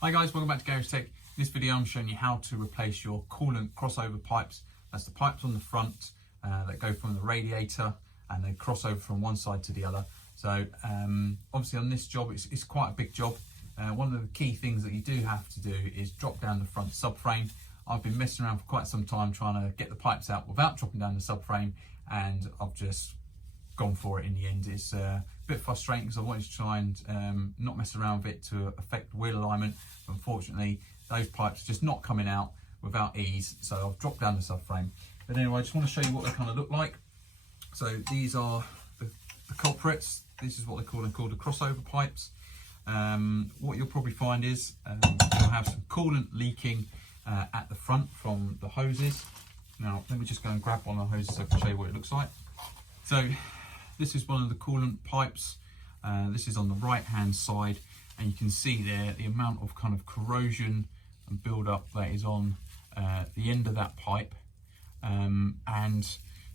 Hi guys, welcome back to GarageTech. In this video I'm showing you how to replace your coolant crossover pipes. That's the pipes on the front that go from the radiator and they cross over from one side to the other. So obviously on this job it's quite a big job. One of the key things that you do have to do is drop down the front subframe. I've been messing around for quite some time trying to get the pipes out without dropping down the subframe, and I've just gone for it in the end. It's a bit frustrating because I wanted to try and not mess around with it to affect wheel alignment. Unfortunately, those pipes are just not coming out without ease, so I've dropped down the subframe. But anyway, I just want to show you what they kind of look like. So these are the culprits. This is what they're called the crossover pipes. What you'll probably find is you'll have some coolant leaking at the front from the hoses. Now let me just go and grab one of the hoses so I can show you what it looks like. So this is one of the coolant pipes. This is on the right hand side, and you can see there the amount of kind of corrosion and build up that is on the end of that pipe. And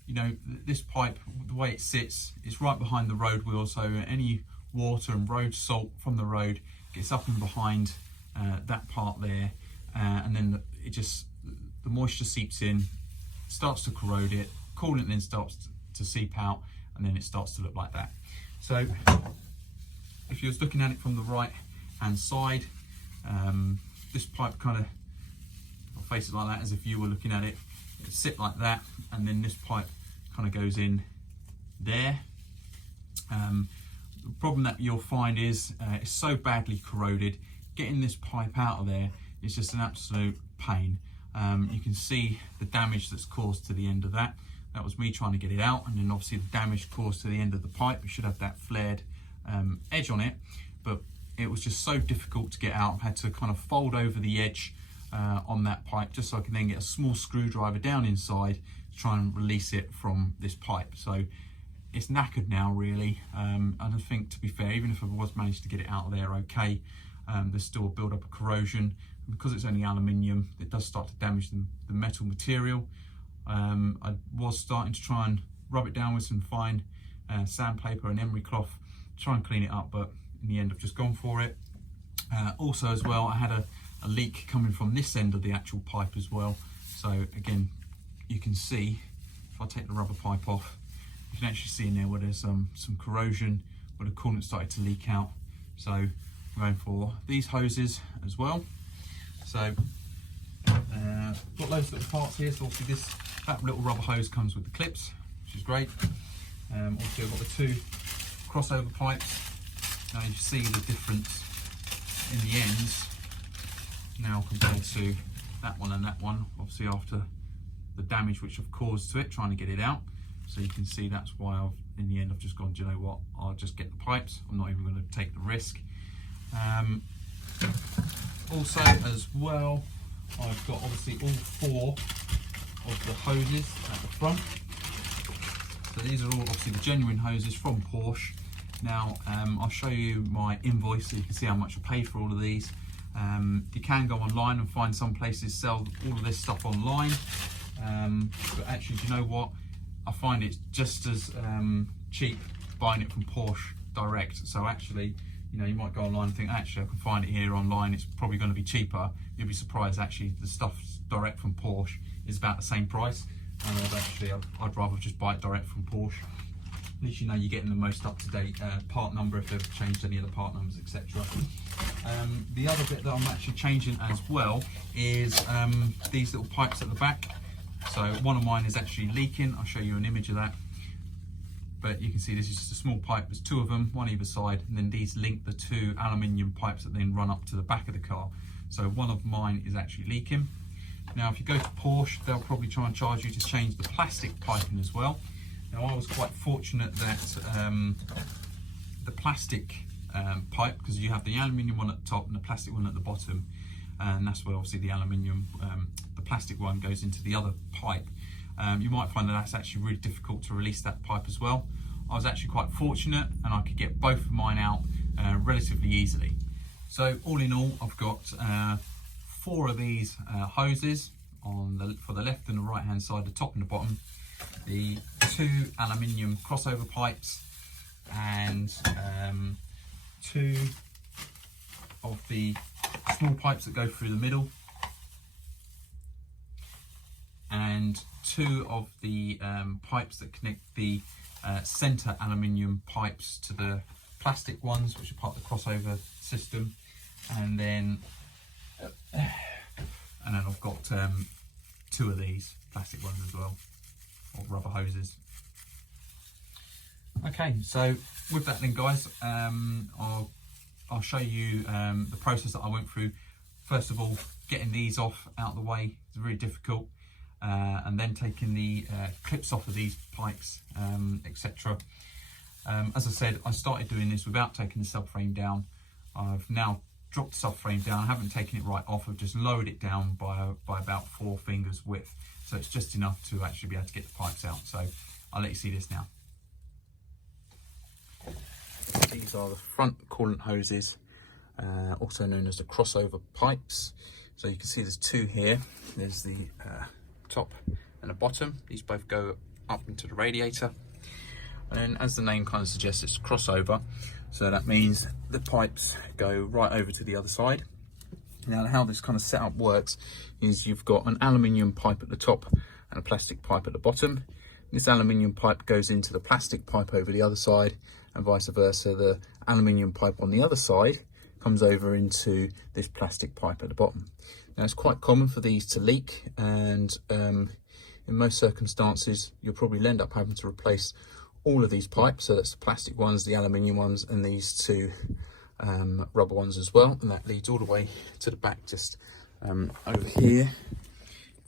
you know, this pipe, the way it sits, it's right behind the road wheel, so any water and road salt from the road gets up and behind that part there, and then the moisture seeps in, starts to corrode it, coolant then starts to seep out, and then it starts to look like that. So if you was looking at it from the right hand side, this pipe kind of, I'll face it like that as if you were looking at it, it'd sit like that, and then this pipe kind of goes in there. The problem that you'll find is it's so badly corroded, getting this pipe out of there is just an absolute pain. You can see the damage that's caused to the end of that. That was me trying to get it out, and then obviously the damage caused to the end of the pipe. It should have that flared edge on it, but it was just so difficult to get out. I had to kind of fold over the edge on that pipe just so I can then get a small screwdriver down inside to try and release it from this pipe. So it's knackered now really. I don't think, to be fair, even if I was managed to get it out of there okay, there's still a build up of corrosion. And because it's only aluminium, it does start to damage the metal material. I was starting to try and rub it down with some fine sandpaper and emery cloth to try and clean it up, but in the end I've just gone for it. Also as well, I had a leak coming from this end of the actual pipe as well. So again, you can see, if I take the rubber pipe off, you can actually see in there where there's some corrosion, where the coolant started to leak out. So I'm going for these hoses as well. So got loads of little parts here. So obviously that little rubber hose comes with the clips, which is great. Also I've got the two crossover pipes. Now you see the difference in the ends now compared to that one and that one, obviously after the damage which I've caused to it trying to get it out. So you can see that's why in the end I've just gone, do you know what, I'll just get the pipes. I'm not even going to take the risk. Also as well, I've got obviously all four of the hoses at the front. So these are all obviously the genuine hoses from Porsche. Now I'll show you my invoice so you can see how much I paid for all of these. You can go online and find some places sell all of this stuff online, but actually, do you know what, I find it's just as cheap buying it from Porsche direct. So actually, you know, you might go online and think, actually I can find it here online, it's probably going to be cheaper. You'll be surprised, actually the stuff direct from Porsche is about the same price, and I'd rather just buy it direct from Porsche. At least you know you're getting the most up-to-date part number if they've changed any of the part numbers, etc. The other bit that I'm actually changing as well is these little pipes at the back. So one of mine is actually leaking. I'll show you an image of that. But you can see this is just a small pipe. There's two of them, one either side, and then these link the two aluminium pipes that then run up to the back of the car. So one of mine is actually leaking. Now if you go to Porsche, they'll probably try and charge you to change the plastic piping as well. Now I was quite fortunate that the plastic pipe, because you have the aluminium one at the top and the plastic one at the bottom, and that's where obviously the aluminium, the plastic one goes into the other pipe. You might find that that's actually really difficult to release that pipe as well. I was actually quite fortunate and I could get both of mine out relatively easily. So all in all, I've got four of these hoses for the left and the right hand side, the top and the bottom, the two aluminium crossover pipes, and two of the small pipes that go through the middle, and 2 of the pipes that connect the center aluminium pipes to the plastic ones, which are part of the crossover system. And then I've got 2 of these plastic ones as well, or rubber hoses. Okay, so with that then, guys, I'll show you the process that I went through. First of all, getting these off out of the way is really difficult, and then taking the clips off of these pipes, etc. As I said, I started doing this without taking the subframe down. I've now dropped the subframe down. I haven't taken it right off. I've just lowered it down by about 4 fingers width, so it's just enough to actually be able to get the pipes out. So I'll let you see this now. These are the front coolant hoses, also known as the crossover pipes. So you can see there's 2 here. There's the top and the bottom. These both go up into the radiator. And then, as the name kind of suggests, it's crossover. So that means the pipes go right over to the other side. Now, how this kind of setup works is you've got an aluminium pipe at the top and a plastic pipe at the bottom. This aluminium pipe goes into the plastic pipe over the other side, and vice versa. The aluminium pipe on the other side comes over into this plastic pipe at the bottom. Now, it's quite common for these to leak, and in most circumstances you'll probably end up having to replace all of these pipes. So that's the plastic ones, the aluminium ones, and these 2 rubber ones as well. And that leads all the way to the back, just over here.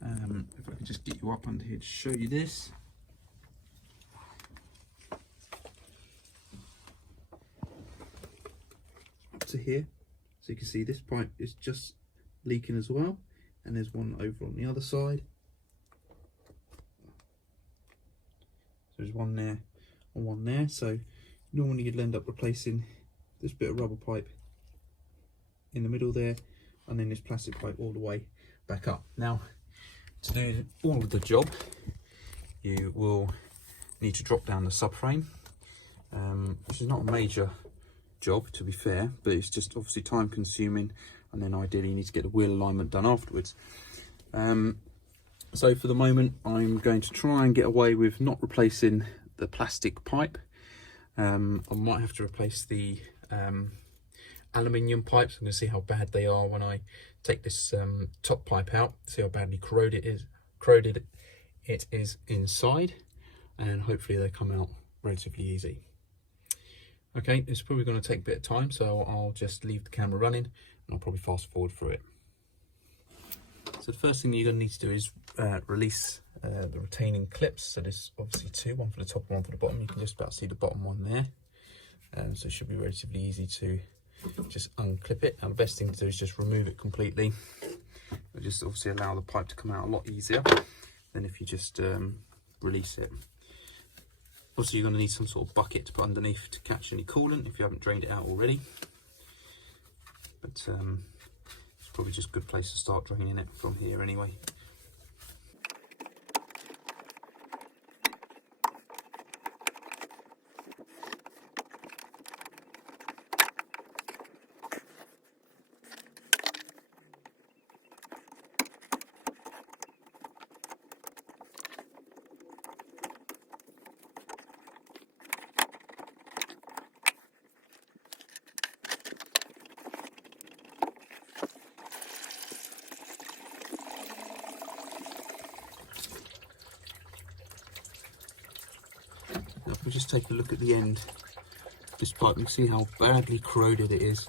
If I can just get you up under here to show you this. Up to here. So you can see this pipe is just leaking as well. And there's one over on the other side. So there's one there and one there. So normally you'd end up replacing this bit of rubber pipe in the middle there, and then this plastic pipe all the way back up. Now, to do all of the job, you will need to drop down the subframe, which is not a major job, to be fair, but it's just obviously time consuming, and then ideally you need to get the wheel alignment done afterwards. So for the moment, I'm going to try and get away with not replacing the plastic pipe. I might have to replace the aluminium pipes. I'm going to see how bad they are when I take this top pipe out, see how badly corroded it is inside, and hopefully they come out relatively easy. Okay, it's probably going to take a bit of time, so I'll just leave the camera running and I'll probably fast forward through it. So the first thing you're going to need to do is release the retaining clips. So there's obviously 2, one for the top and one for the bottom. You can just about see the bottom one there. So it should be relatively easy to just unclip it. Now the best thing to do is just remove it completely. It'll just obviously allow the pipe to come out a lot easier than if you just release it. Also, you're going to need some sort of bucket to put underneath to catch any coolant if you haven't drained it out already. But it's probably just a good place to start draining it from here anyway. Now if we just take a look at the end of this pipe, you can see how badly corroded it is.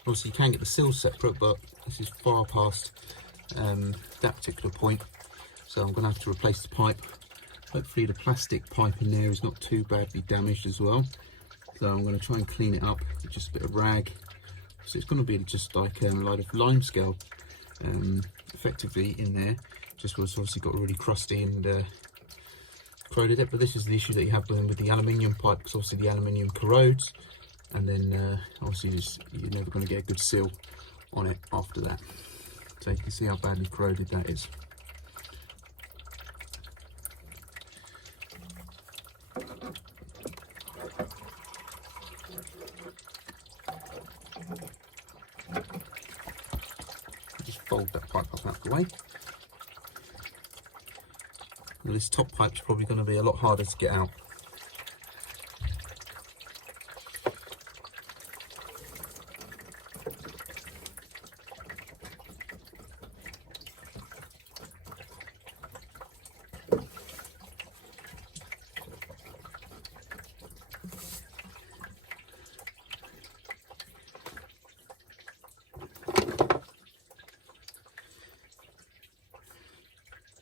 Obviously you can get the seals separate, but this is far past that particular point, so I'm going to have to replace the pipe. Hopefully the plastic pipe in there is not too badly damaged as well, so I'm going to try and clean it up with just a bit of rag. So it's going to be just like a load of limescale effectively in there, just was obviously got really crusty and corroded it. But this is the issue that you have with the aluminium pipe, because obviously the aluminium corrodes, and then obviously you're never going to get a good seal on it after that. So you can see how badly corroded that is. fold that pipe up out of the way. And this top pipe's probably going to be a lot harder to get out.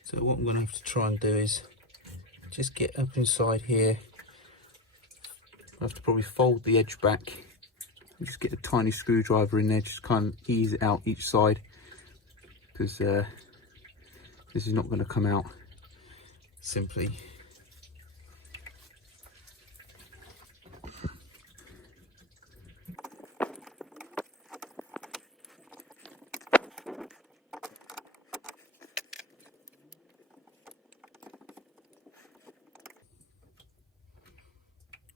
So what I'm going to have to try and do is just get up inside here. I have to probably fold the edge back and just get a tiny screwdriver in there, just kind of ease it out each side, because this is not going to come out simply.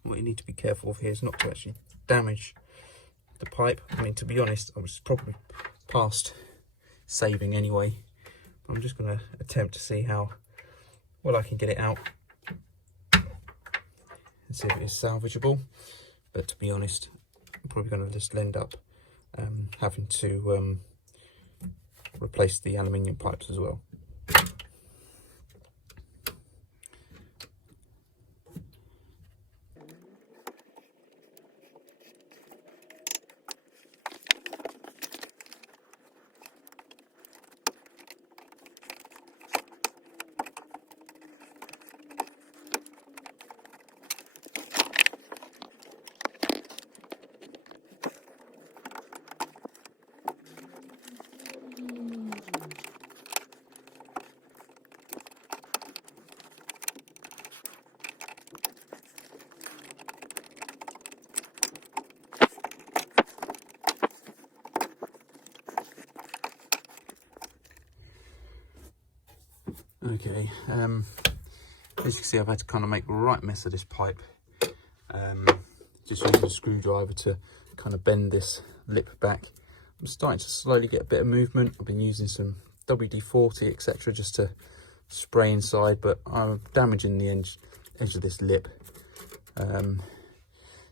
What you need to be careful of here is not to actually damage the pipe. I mean, to be honest, I was probably past saving anyway. I'm just going to attempt to see how well I can get it out and see if it is salvageable. But to be honest, I'm probably going to just end up having to replace the aluminium pipes as well. Okay, as you can see, I've had to kind of make a right mess of this pipe. Just using a screwdriver to kind of bend this lip back. I'm starting to slowly get a bit of movement. I've been using some WD-40, etc., just to spray inside, but I'm damaging the edge of this lip.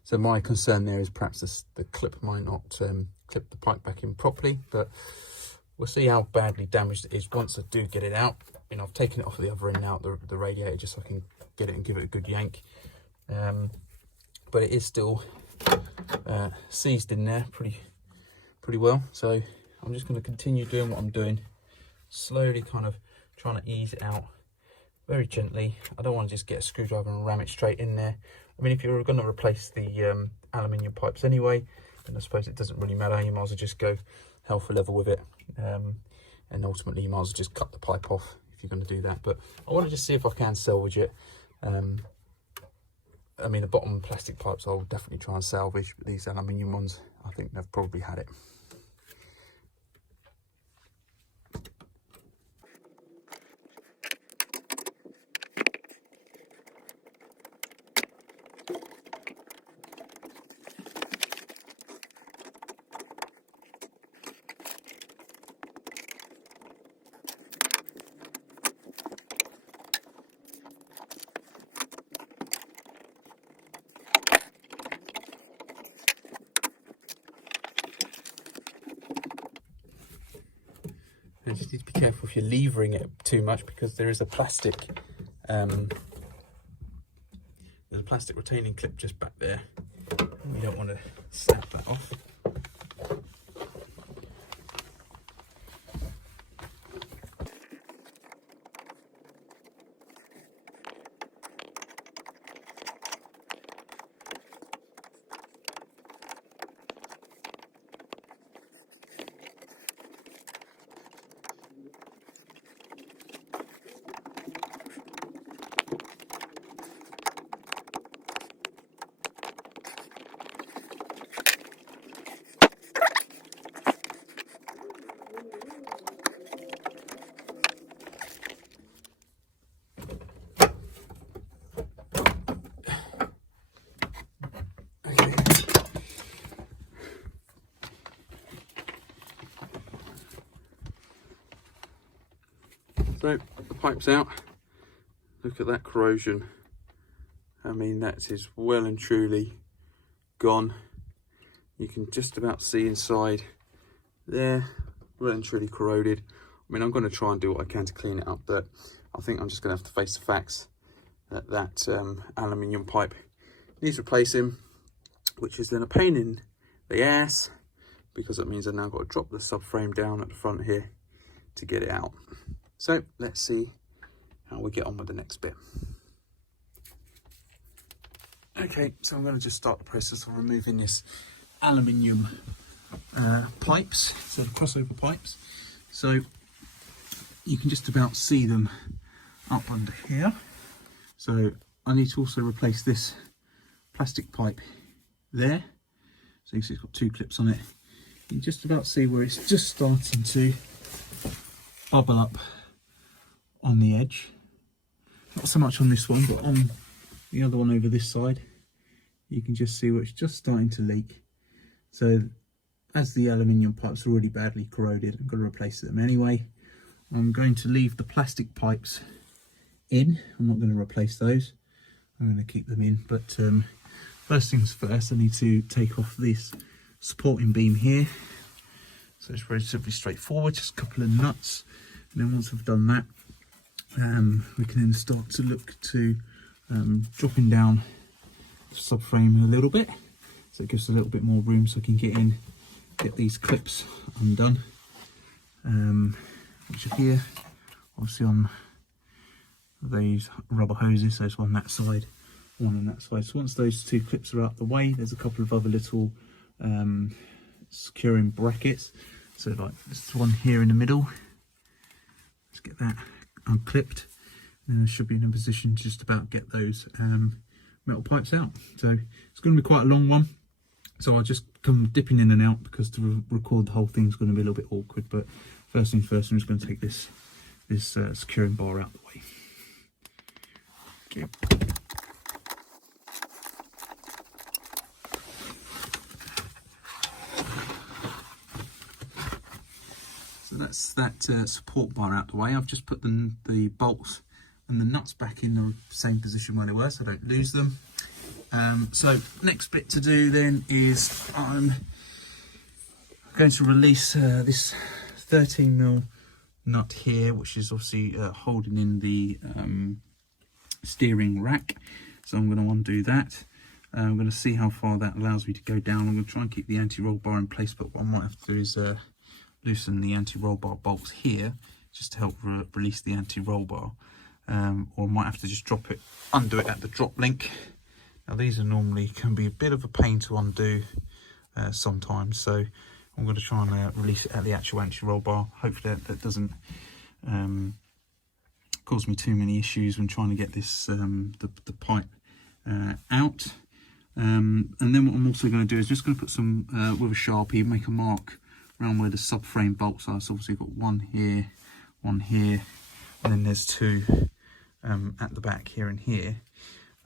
So my concern there is perhaps the clip might not clip the pipe back in properly, but we'll see how badly damaged it is once I do get it out. You know, I've taken it off the other end now, the radiator, just so I can get it and give it a good yank. But it is still seized in there pretty well. So I'm just going to continue doing what I'm doing, slowly kind of trying to ease it out very gently. I don't want to just get a screwdriver and ram it straight in there. I mean, if you're going to replace the aluminium pipes anyway, then I suppose it doesn't really matter. You might as well just go hell for leather with it. And ultimately you might as well just cut the pipe off if you're going to do that. But I want to just see if I can salvage it. I mean, the bottom plastic pipes I'll definitely try and salvage, but these aluminium ones, I think they've probably had it. You just need to be careful if you're levering it too much, because there is a plastic retaining clip just back there. You don't want to snap that off. So the pipe's out. Look at that corrosion. I mean, that is well and truly gone. You can just about see inside there, well and truly corroded. I mean, I'm going to try and do what I can to clean it up, but I think I'm just going to have to face the facts that that aluminium pipe needs replacing, which is then a pain in the ass, because it means I've now got to drop the subframe down at the front here to get it out. So let's see how we get on with the next bit. Okay, so I'm going to just start the process of removing this aluminium pipes, so the crossover pipes. So you can just about see them up under here. So I need to also replace this plastic pipe there. So you can see it's got 2 clips on it. You can just about see where it's just starting to bubble up on the edge. Not so much on this one, but on the other one over this side, you can just see where it's just starting to leak. So as the aluminium pipes are already badly corroded, I'm going to replace them anyway. I'm going to leave the plastic pipes in. I'm not going to replace those. I'm going to keep them in. But first things first, I need to take off this supporting beam here. So it's relatively straightforward, just a couple of nuts. And then once I've done that, we can then start to look to dropping down the subframe a little bit, so it gives a little bit more room so I can get these clips undone, which are here obviously on these rubber hoses. So it's one that side, one on that side. So once those 2 clips are out the way, there's a couple of other little securing brackets. So like this one here in the middle, let's get that unclipped, and I should be in a position to just about get those metal pipes out. So it's going to be quite a long one, so I'll just come dipping in and out, because to record the whole thing is going to be a little bit awkward. But first things first, I'm just going to take this securing bar out the way. Okay. So that's that support bar out the way. I've just put the bolts and the nuts back in the same position where they were, so I don't lose them. So next bit to do then is I'm going to release this 13mm nut here, which is obviously holding in the steering rack. So I'm going to undo that. I'm going to see how far that allows me to go down. I'm going to try and keep the anti-roll bar in place, but what I might have to do is loosen the anti-roll bar bolts here just to help release the anti-roll bar, or I might have to just undo it at the drop link. Now these are normally can be a bit of a pain to undo sometimes, so I'm going to try and release it at the actual anti-roll bar. Hopefully that doesn't cause me too many issues when trying to get this the pipe out. And then what I'm also going to do is just going to put some with a Sharpie, make a mark around where the subframe bolts are. So obviously I've got one here, and then there's 2 at the back here and here.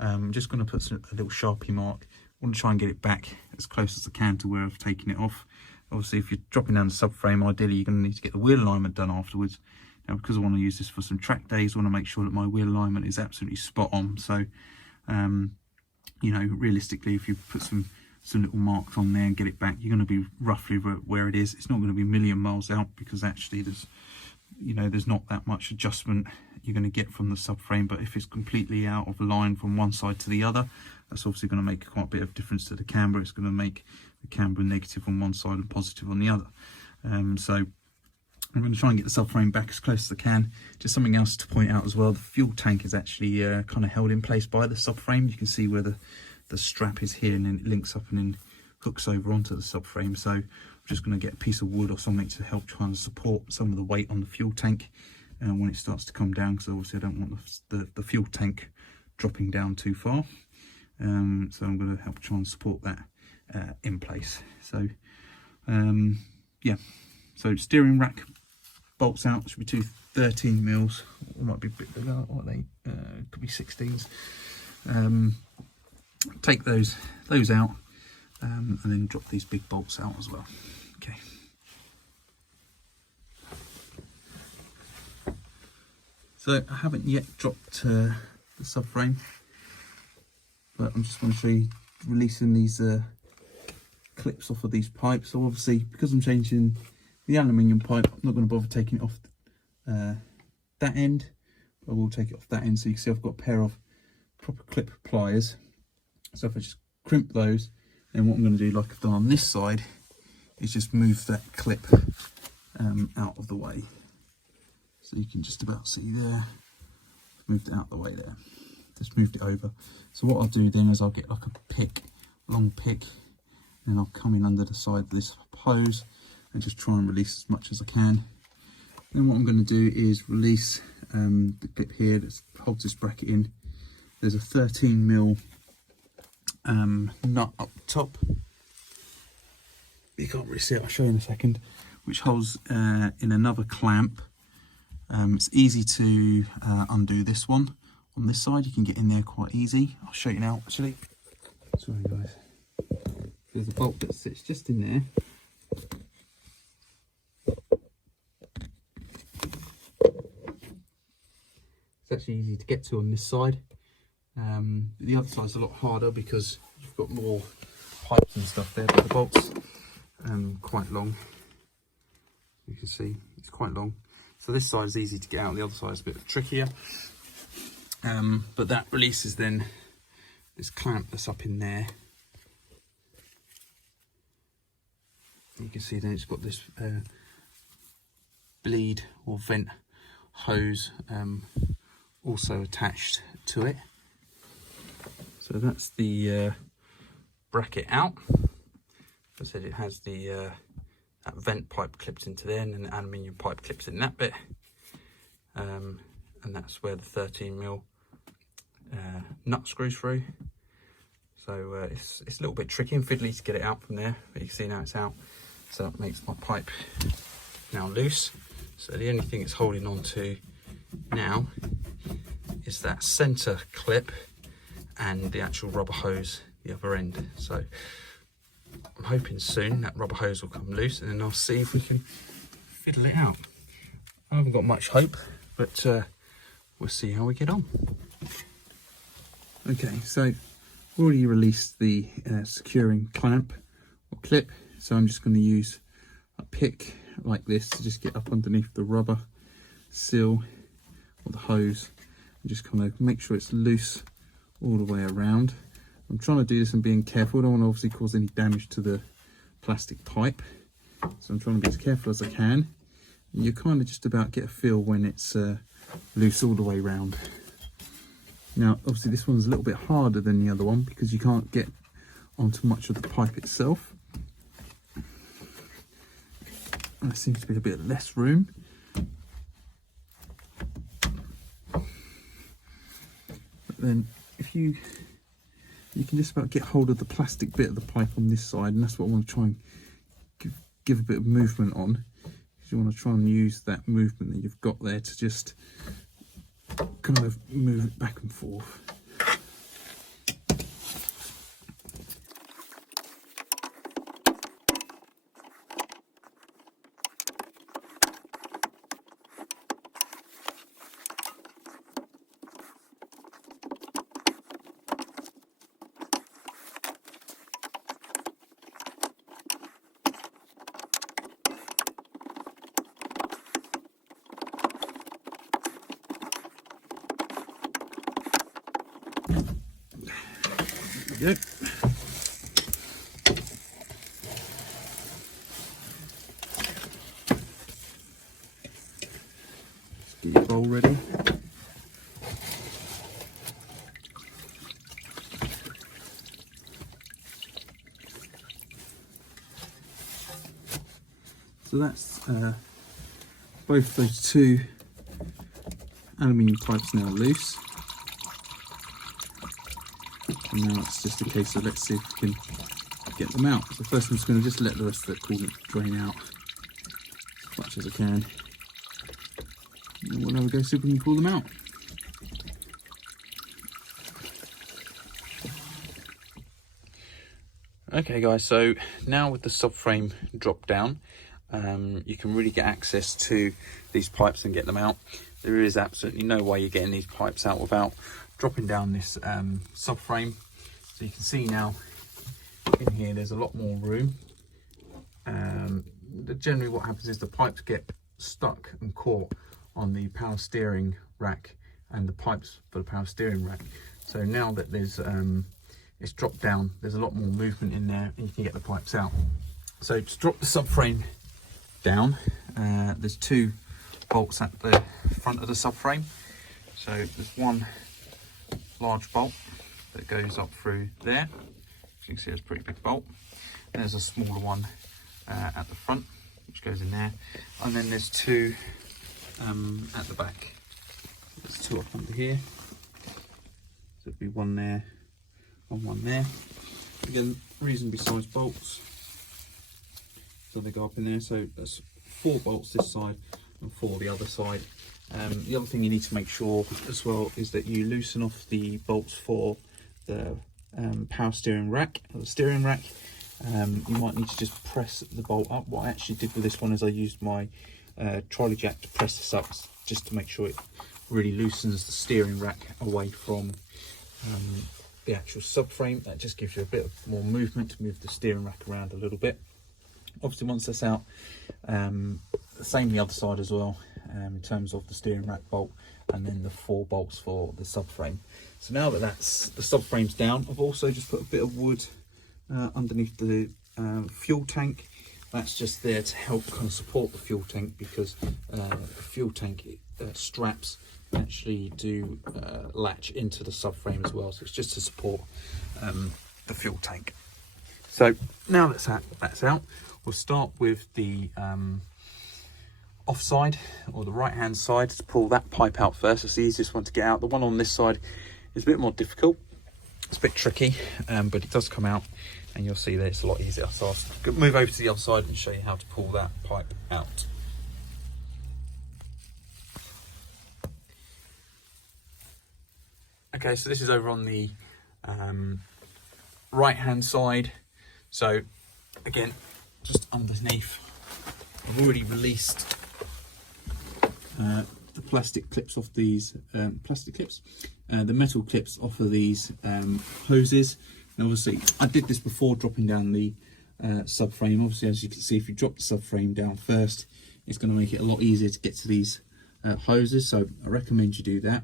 I'm just going to put a little Sharpie mark. I want to try and get it back as close as I can to where I've taken it off. Obviously if you're dropping down the subframe, ideally you're going to need to get the wheel alignment done afterwards. Now because I want to use this for some track days, I want to make sure that my wheel alignment is absolutely spot on. So you know, realistically, if you put some little marks on there and get it back, you're going to be roughly where it is. It's not going to be a million miles out, because actually there's not that much adjustment you're going to get from the subframe. But if it's completely out of line from one side to the other, that's obviously going to make quite a bit of difference to the camber. It's going to make the camber negative on one side and positive on the other. So I'm going to try and get the subframe back as close as I can. Just something else to point out as well, the fuel tank is actually kind of held in place by the subframe. You can see where the strap is here, and then it links up and then hooks over onto the subframe. So I'm just going to get a piece of wood or something to help try and support some of the weight on the fuel tank when it starts to come down, because obviously I don't want the fuel tank dropping down too far. So I'm going to help try and support that in place. So yeah, so steering rack bolts out, should be 2 13mm, or might be a bit bigger, or they could be 16s. Take those out, and then drop these big bolts out as well. Okay. So I haven't yet dropped the subframe, but I'm just going to show you releasing these clips off of these pipes. So obviously, because I'm changing the aluminium pipe, I'm not going to bother taking it off that end, but I will take it off that end. So you can see I've got a pair of proper clip pliers. So if I just crimp those, then what I'm going to do, like I've done on this side, is just move that clip out of the way. So you can just about see there, moved it out the way there, just moved it over. So what I'll do then is I'll get like a pick, long pick, and I'll come in under the side of this hose and just try and release as much as I can. Then what I'm going to do is release the clip here that holds this bracket in. There's a 13mm nut up the top. You can't really see it, I'll show you in a second, which holds in another clamp. It's easy to undo this one. On this side you can get in there quite easy. I'll show you now actually. Sorry guys. There's a bolt that sits just in there. It's actually easy to get to on this side. The other side's a lot harder because you've got more pipes and stuff there, but the bolt's quite long. You can see it's quite long. So this side is easy to get out, the other side is a bit trickier. But that releases then this clamp that's up in there. You can see then it's got this bleed or vent hose also attached to it. So that's the bracket out. As I said, it has the that vent pipe clipped into there, and then the aluminium pipe clips in that bit, and that's where the 13mm nut screws through. So it's a little bit tricky and fiddly to get it out from there, but you can see now it's out. So that makes my pipe now loose. So the only thing it's holding on to now is that center clip and the actual rubber hose the other end. So I'm hoping soon that rubber hose will come loose, and then I'll see if we can fiddle it out. I haven't got much hope, but we'll see how we get on. Okay, so I've already released the securing clamp or clip, so I'm just going to use a pick like this to just get up underneath the rubber seal or the hose and just kind of make sure it's loose all the way around. I'm trying to do this and being careful. I don't want to obviously cause any damage to the plastic pipe, so I'm trying to be as careful as I can. And you kind of just about get a feel when it's loose all the way around. Now obviously this one's a little bit harder than the other one because you can't get onto much of the pipe itself. There seems to be a bit less room. But then if you can just about get hold of the plastic bit of the pipe on this side, and that's what I want to try and give a bit of movement on. Because you want to try and use that movement that you've got there to just kind of move it back and forth. There we go. Just get your bowl ready. So that's both those two aluminium pipes now loose. And now it's just a case of let's see if we can get them out. So first I'm just going to just let the rest of the coolant drain out as much as I can. And we'll have a go see if we can pull them out. Okay guys, so now with the subframe dropped down, you can really get access to these pipes and get them out. There is absolutely no way you're getting these pipes out without dropping down this subframe. So you can see now in here there's a lot more room. Generally what happens is the pipes get stuck and caught on the power steering rack and the pipes for the power steering rack. So now that there's it's dropped down, there's a lot more movement in there and you can get the pipes out. So to drop the subframe down, there's 2 bolts at the front of the subframe. So there's one large bolt that goes up through there. As you can see, it's a pretty big bolt. And there's a smaller one at the front, which goes in there. And then there's 2 at the back. There's 2 up under here. So there'll be one there and one there. Again, reasonably sized bolts. So they go up in there. So that's 4 bolts this side and 4 the other side. The other thing you need to make sure as well is that you loosen off the bolts for the power steering rack, or the steering rack. You might need to just press the bolt up. What I actually did with this one is I used my trolley jack to press this up just to make sure it really loosens the steering rack away from the actual subframe. That just gives you a bit more movement to move the steering rack around a little bit. Obviously once that's out, same the other side as well, in terms of the steering rack bolt and then the 4 bolts for the subframe. So now that the subframe's down, I've also just put a bit of wood underneath the fuel tank. That's just there to help kind of support the fuel tank, because the fuel tank straps actually do latch into the subframe as well. So it's just to support the fuel tank. So now that's out, we'll start with the offside, or the right hand side, to pull that pipe out first. It's the easiest one to get out. The one on this side is a bit more difficult. It's a bit tricky, but it does come out, and you'll see that it's a lot easier. So I'll move over to the other side and show you how to pull that pipe out. Okay, so this is over on the right hand side. So again, just underneath, I've already released the plastic clips off these the metal clips off of these hoses. And obviously I did this before dropping down the subframe. Obviously, as you can see, if you drop the subframe down first, it's going to make it a lot easier to get to these hoses, so I recommend you do that.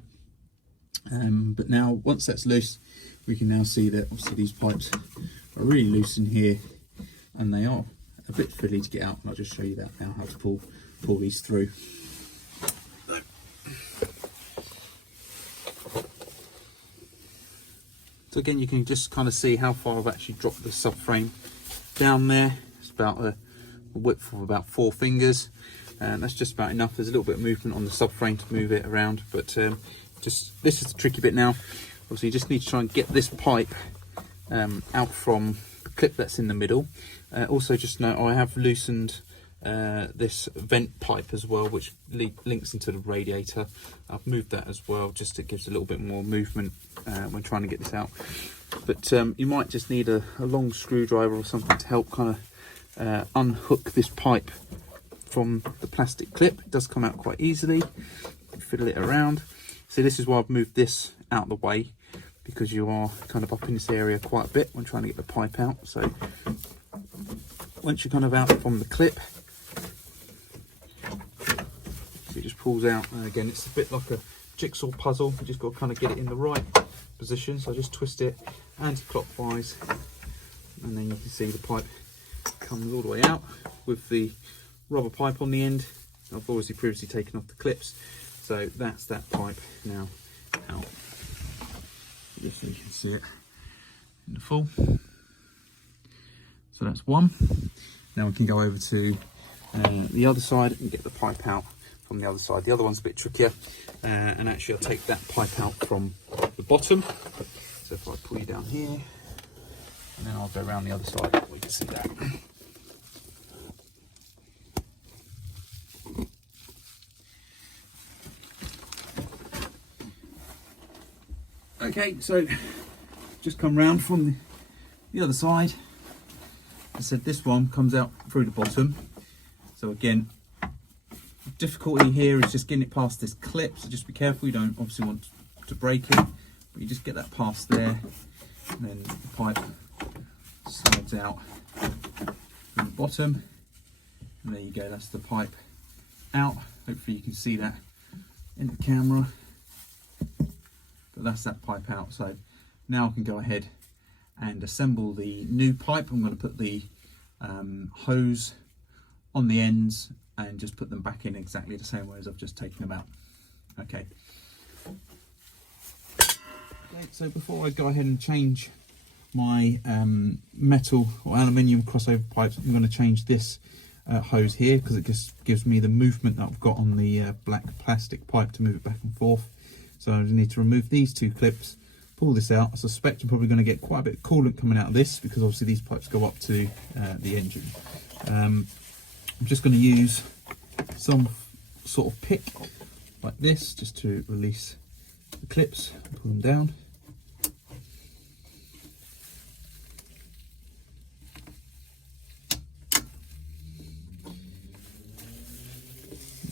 But now once that's loose, we can now see that obviously these pipes are really loose in here, and they are a bit fiddly to get out, and I'll just show you that now, how to pull these through. So again, you can just kind of see how far I've actually dropped the subframe down there. It's about a width of about 4 fingers, and that's just about enough. There's a little bit of movement on the subframe to move it around, but just this is the tricky bit now. Obviously, you just need to try and get this pipe out from the clip that's in the middle. Also, just note I have loosened this vent pipe as well, which links into the radiator. I've moved that as well, just it gives a little bit more movement when trying to get this out. But you might just need a long screwdriver or something to help kind of unhook this pipe from the plastic clip. It does come out quite easily. Fiddle it around. So this is why I've moved this out of the way, because you are kind of up in this area quite a bit when trying to get the pipe out. So once you're kind of out from the clip, it just pulls out. And again, it's a bit like a jigsaw puzzle. You just got to kind of get it in the right position. So I just twist it anti-clockwise, and then you can see the pipe comes all the way out with the rubber pipe on the end. I've obviously previously taken off the clips, so that's that pipe now out. Just so you can see it in the full. So that's one. Now we can go over to the other side and get the pipe out from the other side. The other one's a bit trickier, and actually I'll take that pipe out from the bottom. So if I pull you down here, and then I'll go around the other side, we can see that. Okay, so just come round from the other side. As I said, this one comes out through the bottom. So So again, the difficulty here is just getting it past this clip, so just be careful. You don't obviously want to break it, but you just get that past there, and then the pipe slides out from the bottom, and there you go, that's the pipe out. Hopefully you can see that in the camera, but that's that pipe out. So now I can go ahead and assemble the new pipe. I'm going to put the hose on the ends and just put them back in exactly the same way as I've just taken them out. Okay, so before I go ahead and change my metal or aluminium crossover pipes, I'm going to change this hose here, because it just gives me the movement that I've got on the black plastic pipe to move it back and forth. So I need to remove these two clips, pull this out. I suspect I'm probably going to get quite a bit of coolant coming out of this, because obviously these pipes go up to the engine. I'm just going to use some sort of pick like this just to release the clips, pull them down.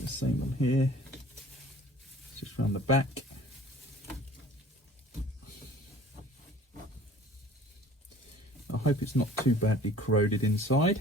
The same one here, just around the back. I hope it's not too badly corroded inside.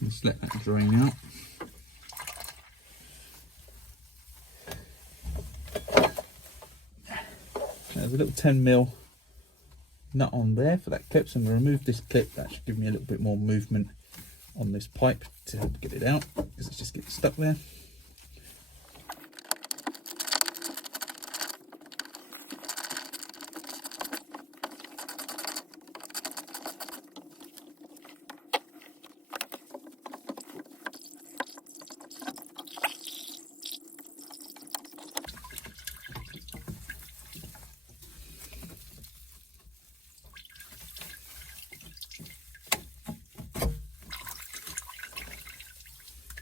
Just let that drain out. There's a little 10mm nut on there for that clip, so I'm going to remove this clip. That should give me a little bit more movement on this pipe to help get it out, because it's just getting stuck there.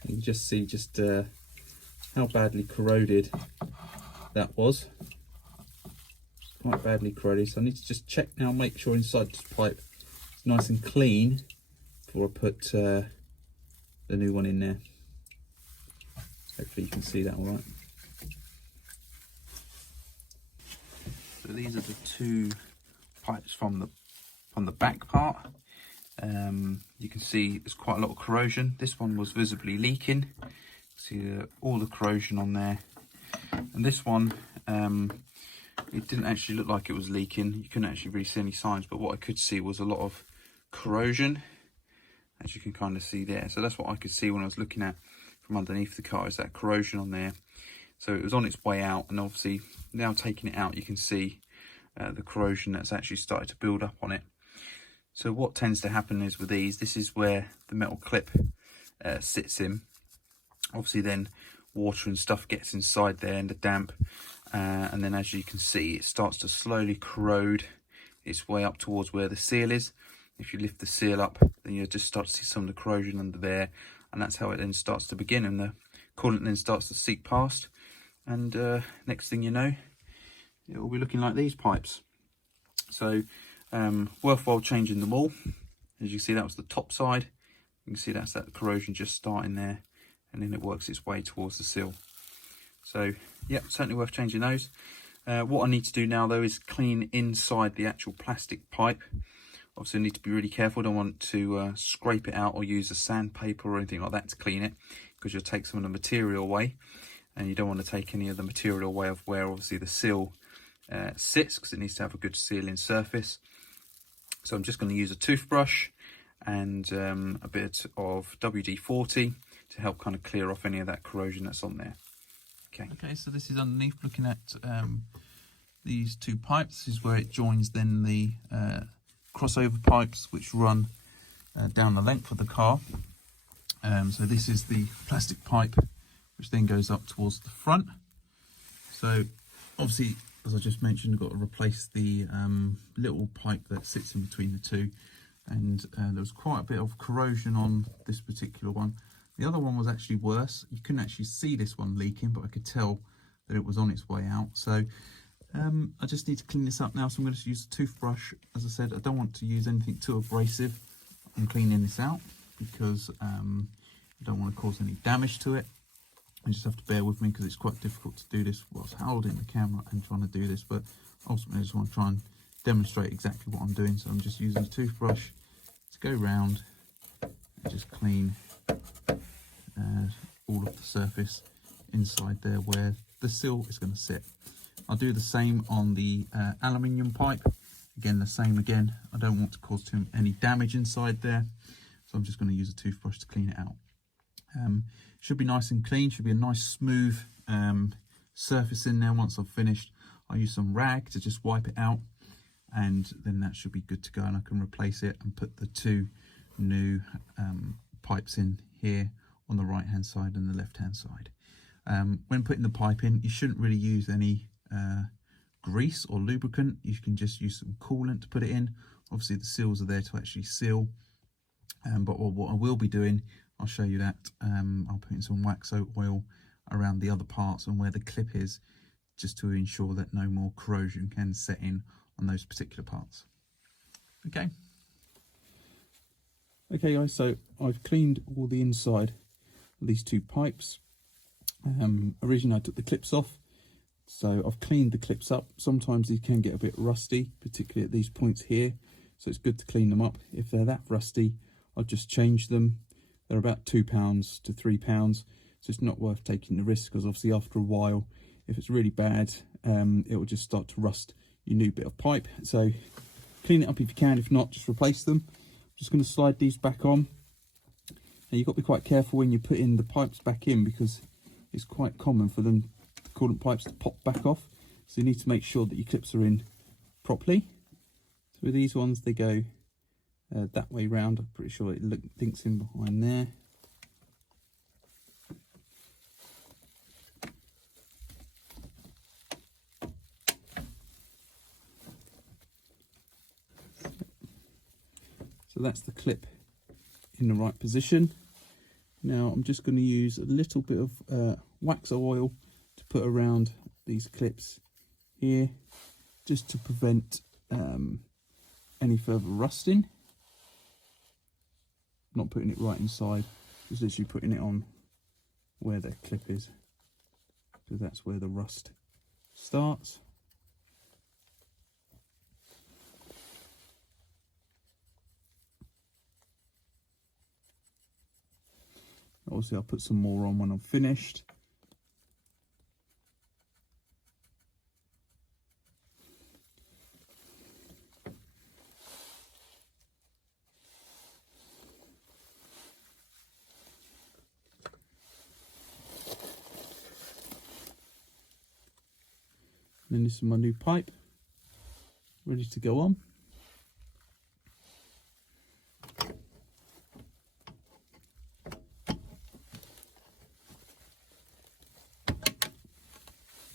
You can just see how badly corroded that was. Quite badly corroded. So I need to just check now, make sure inside this pipe is nice and clean before I put the new one in there. Hopefully you can see that all right. So these are the two pipes from the back part. You can see there's quite a lot of corrosion. This one was visibly leaking. See all the corrosion on there. And this one, it didn't actually look like it was leaking. You couldn't actually really see any signs, but what I could see was a lot of corrosion, as you can kind of see there. So that's what I could see when I was looking at from underneath the car, is that corrosion on there. So it was on its way out, and obviously now taking it out, you can see the corrosion that's actually started to build up on it. So what tends to happen is with these, this is where the metal clip sits in. Obviously then water and stuff gets inside there, and the damp, and then as you can see, it starts to slowly corrode its way up towards where the seal is. If you lift the seal up, then you'll just start to see some of the corrosion under there, and that's how it then starts to begin, and the coolant then starts to seep past, and next thing you know, it will be looking like these pipes. So worthwhile changing them all. As you see, that was the top side. You can see that's that corrosion just starting there, and then it works its way towards the seal. So yeah, certainly worth changing those. What I need to do now though is clean inside the actual plastic pipe. Obviously I need to be really careful. I don't want to scrape it out or use a sandpaper or anything like that to clean it, because you'll take some of the material away, and you don't want to take any of the material away of where obviously the seal sits, because it needs to have a good sealing surface. So I'm just going to use a toothbrush and a bit of WD-40 to help kind of clear off any of that corrosion that's on there. Okay, so this is underneath, looking at these two pipes. This is where it joins then the crossover pipes, which run down the length of the car. So this is the plastic pipe, which then goes up towards the front. So obviously as I just mentioned, I've got to replace the little pipe that sits in between the two, and there was quite a bit of corrosion on this particular one. The other one was actually worse. You couldn't actually see this one leaking, but I could tell that it was on its way out. So I just need to clean this up now. So I'm going to use a toothbrush. As I said, I don't want to use anything too abrasive in cleaning this out, because I don't want to cause any damage to it. You just have to bear with me, because it's quite difficult to do this whilst holding the camera and trying to do this, but ultimately I just want to try and demonstrate exactly what I'm doing. So I'm just using a toothbrush to go round and just clean all of the surface inside there where the seal is going to sit. I'll do the same on the aluminium pipe. Again, the same again. I don't want to cause any damage inside there, so I'm just going to use a toothbrush to clean it out. Should be nice and clean, should be a nice smooth surface in there. Once I've finished, I'll use some rag to just wipe it out, and then that should be good to go, and I can replace it and put the two new pipes in here on the right hand side and the left hand side. When putting the pipe in, you shouldn't really use any grease or lubricant. You can just use some coolant to put it in. Obviously the seals are there to actually seal, but what I will be doing, I'll show you that, I'll put in some wax oil around the other parts and where the clip is, just to ensure that no more corrosion can set in on those particular parts. Okay guys, so I've cleaned all the inside of these two pipes. Originally I took the clips off, so I've cleaned the clips up. Sometimes these can get a bit rusty, particularly at these points here, so it's good to clean them up. If they're that rusty, I'll just change them. They're about £2 to £3, so it's not worth taking the risk, because obviously after a while, if it's really bad, it will just start to rust your new bit of pipe. So clean it up if you can. If not, just replace them. I'm just going to slide these back on. Now you've got to be quite careful when you put in the pipes back in, because it's quite common for them, the coolant pipes, to pop back off. So you need to make sure that your clips are in properly. So with these ones, they go that way round. I'm pretty sure it links in behind there. So that's the clip in the right position. Now I'm just going to use a little bit of wax oil to put around these clips here, just to prevent any further rusting. Not putting it right inside, just literally putting it on where the clip is, because that's where the rust starts. Obviously I'll put some more on when I'm finished. And then this is my new pipe, ready to go on.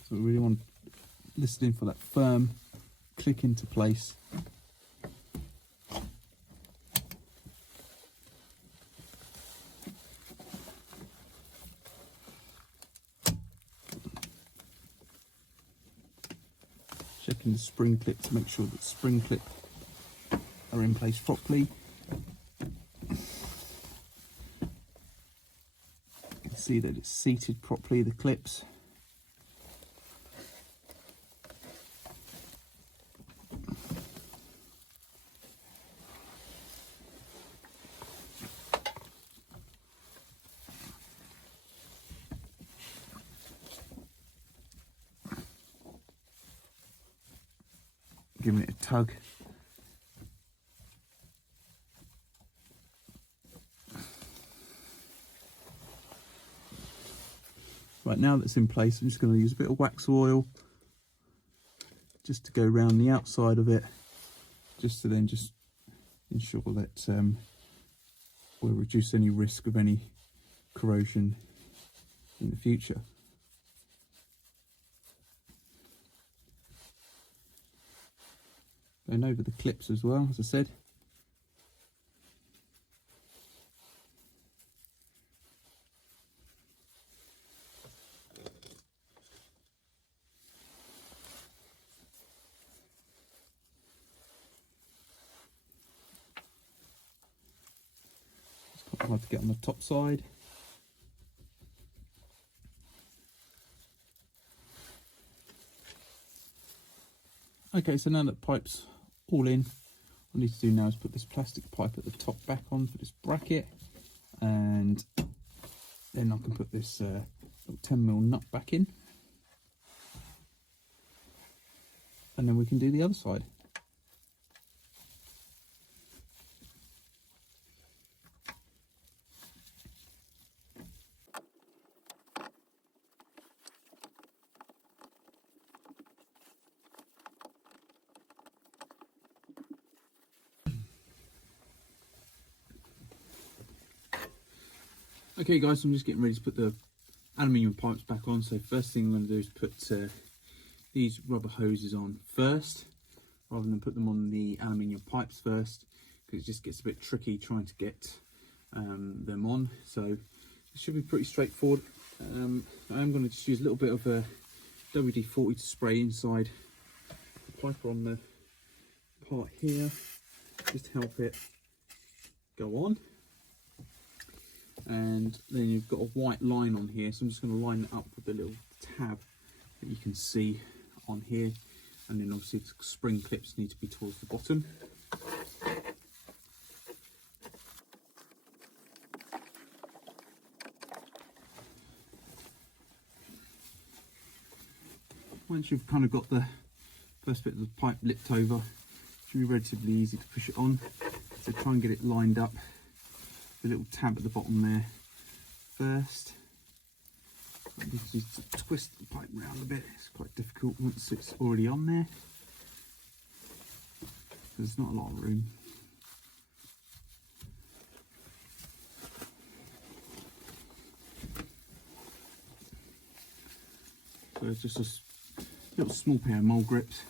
So we really want to listen in for that firm click into place. Checking the spring clip to make sure that the spring clip are in place properly. You can see that it's seated properly, the clips. Giving it a tug. Right, now that's in place, I'm just going to use a bit of wax oil just to go around the outside of it, just to then just ensure that we'll reduce any risk of any corrosion in the future. going over the clips as well, as I said. It's quite hard to get on the top side. Okay, so now that the pipe's all in, what I need to do now is put this plastic pipe at the top back on for this bracket, and then I can put this little 10mm nut back in, and then we can do the other side. Okay guys, so I'm just getting ready to put the aluminium pipes back on. So first thing I'm going to do is put these rubber hoses on first, rather than put them on the aluminium pipes first, because it just gets a bit tricky trying to get them on. So it should be pretty straightforward. I am going to just use a little bit of WD-40 to spray inside the pipe on the part here, just to help it go on. And then you've got a white line on here, so I'm just going to line it up with the little tab that you can see on here, and then obviously the spring clips need to be towards the bottom. Once you've kind of got the first bit of the pipe lipped over, it should be relatively easy to push it on. So try and get it lined up. The little tab at the bottom there first. Just twist the pipe around a bit. It's quite difficult once it's already on there. There's not a lot of room. So it's just a little small pair of mole grips,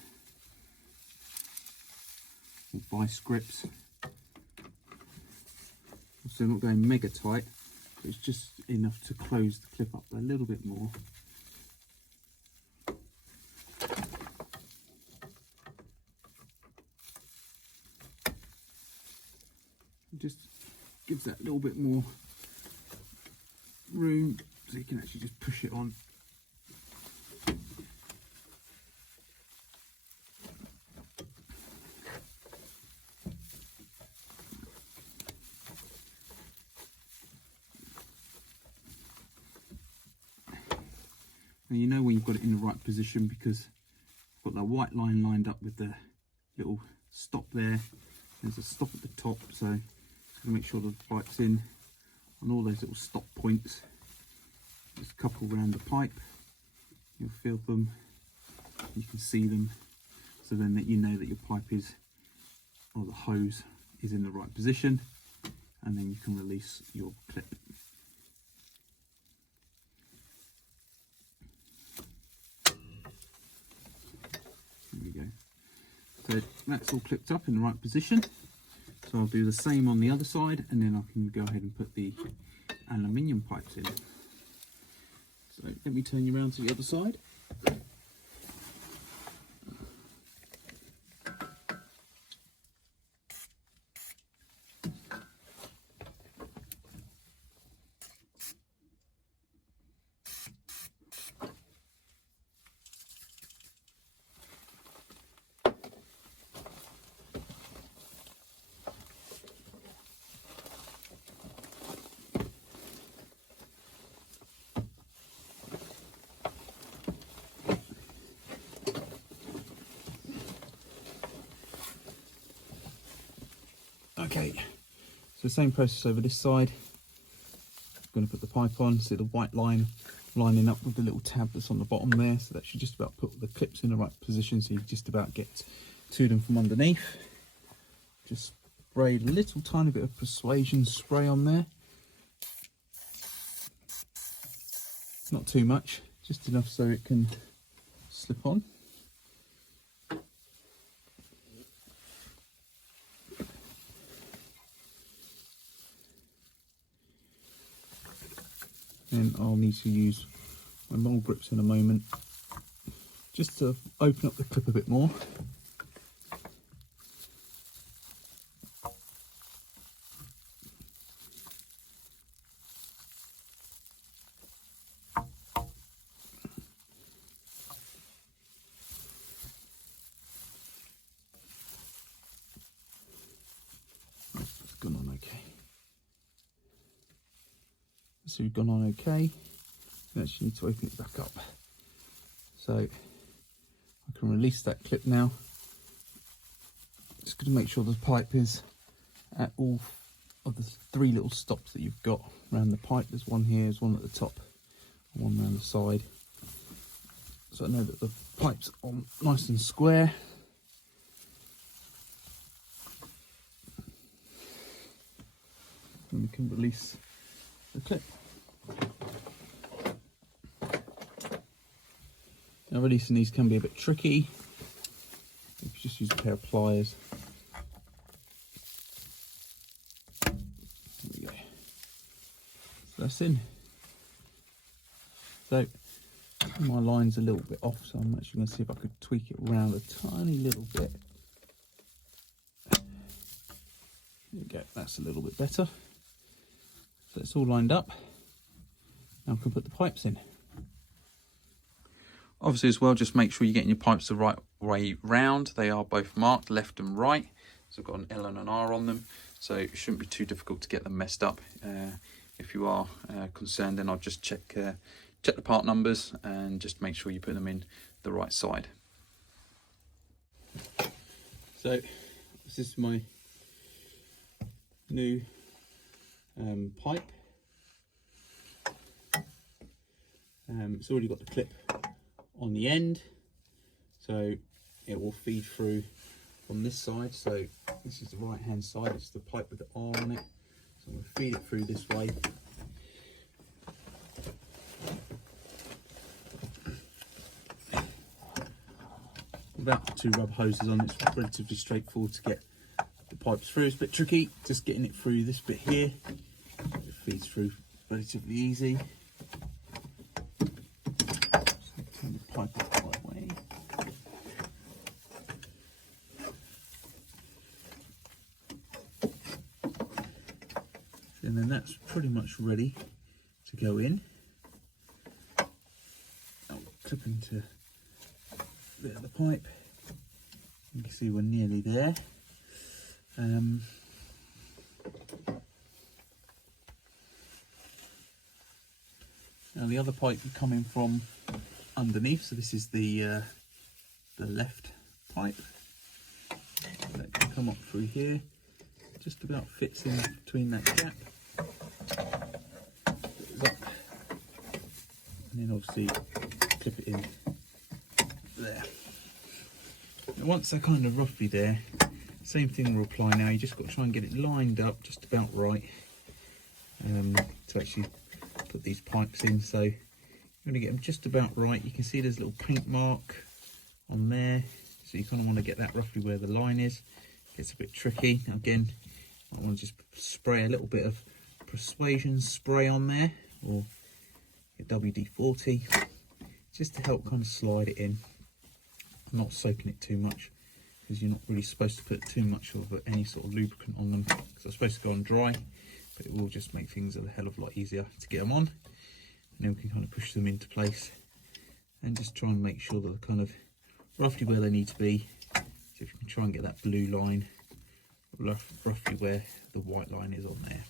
or vice grips. So not going mega tight, but it's just enough to close the clip up a little bit more. It just gives that little bit more room, so you can actually just push it on. And you know when you've got it in the right position, because I've got that white line lined up with the little stop there. There's a stop at the top, so I'm going to make sure the pipe's in on all those little stop points. Just couple around the pipe, you'll feel them, you can see them, so then that you know that your pipe is, or the hose is in the right position, and then you can release your clip. There we go. So that's all clipped up in the right position. So I'll do the same on the other side, and then I can go ahead and put the aluminium pipes in. So let me turn you around to the other side. Okay, so same process over this side. I'm going to put the pipe on, see the white line lining up with the little tab that's on the bottom there, so that should just about put the clips in the right position, so you just about get to them from underneath. Just spray a little tiny bit of persuasion spray on there. Not too much, just enough so it can slip on. And I'll need to use my mold grips in a moment just to open up the clip a bit more. That's gone on okay. So we've gone on okay. We actually need to open it back up. So I can release that clip now. Just going to make sure the pipe is at all of the 3 little stops that you've got around the pipe. There's one here, there's one at the top, and one around the side. So I know that the pipe's on nice and square. And we can release the clip. Now releasing these can be a bit tricky. If you just use a pair of pliers. There we go. So that's in. So my line's a little bit off, so I'm actually going to see if I could tweak it around a tiny little bit. There we go, that's a little bit better. So it's all lined up. Now I can put the pipes in. Obviously as well, just make sure you're getting your pipes the right way round. They are both marked left and right. So I've got an L and an R on them. So it shouldn't be too difficult to get them messed up. If you are concerned, then I'll just check the part numbers and just make sure you put them in the right side. So this is my new pipe. It's already got the clip on the end, so it will feed through from this side. So this is the right hand side, it's the pipe with the R on it. So I'm going to feed it through this way. Without the 2 rubber hoses on, it's relatively straightforward to get the pipes through. It's a bit tricky just getting it through this bit here. It feeds through relatively easy. So turn the pipe up the right way. And then that's pretty much ready to go in. I'll clip into a bit of the pipe. You can see we're nearly there. Now the other pipe coming from underneath, so this is the left pipe. That can come up through here, just about fits in between that gap. Up. And then obviously clip it in there. And once they're kind of roughly there, same thing will apply now. You just got to try and get it lined up just about right to actually put these pipes in. So you're going to get them just about right. You can see there's a little paint mark on there, so you kind of want to get that roughly where the line is. It gets a bit tricky. Again, I want to just spray a little bit of persuasion spray on there, or WD-40, just to help kind of slide it in. I'm not soaking it too much, because you're not really supposed to put too much of any sort of lubricant on them, because they're supposed to go on dry, but it will just make things a hell of a lot easier to get them on. And then we can kind of push them into place and just try and make sure that they're kind of roughly where they need to be. So if you can try and get that blue line roughly where the white line is on there.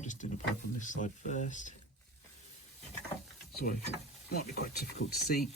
Just doing a pipe on this side first. Sorry, it might be quite difficult to see.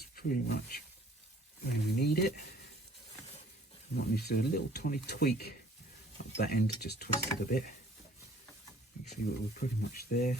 That's pretty much where we need it. I might need to do a little tiny tweak up that end, just twist it a bit. Make sure we're pretty much there.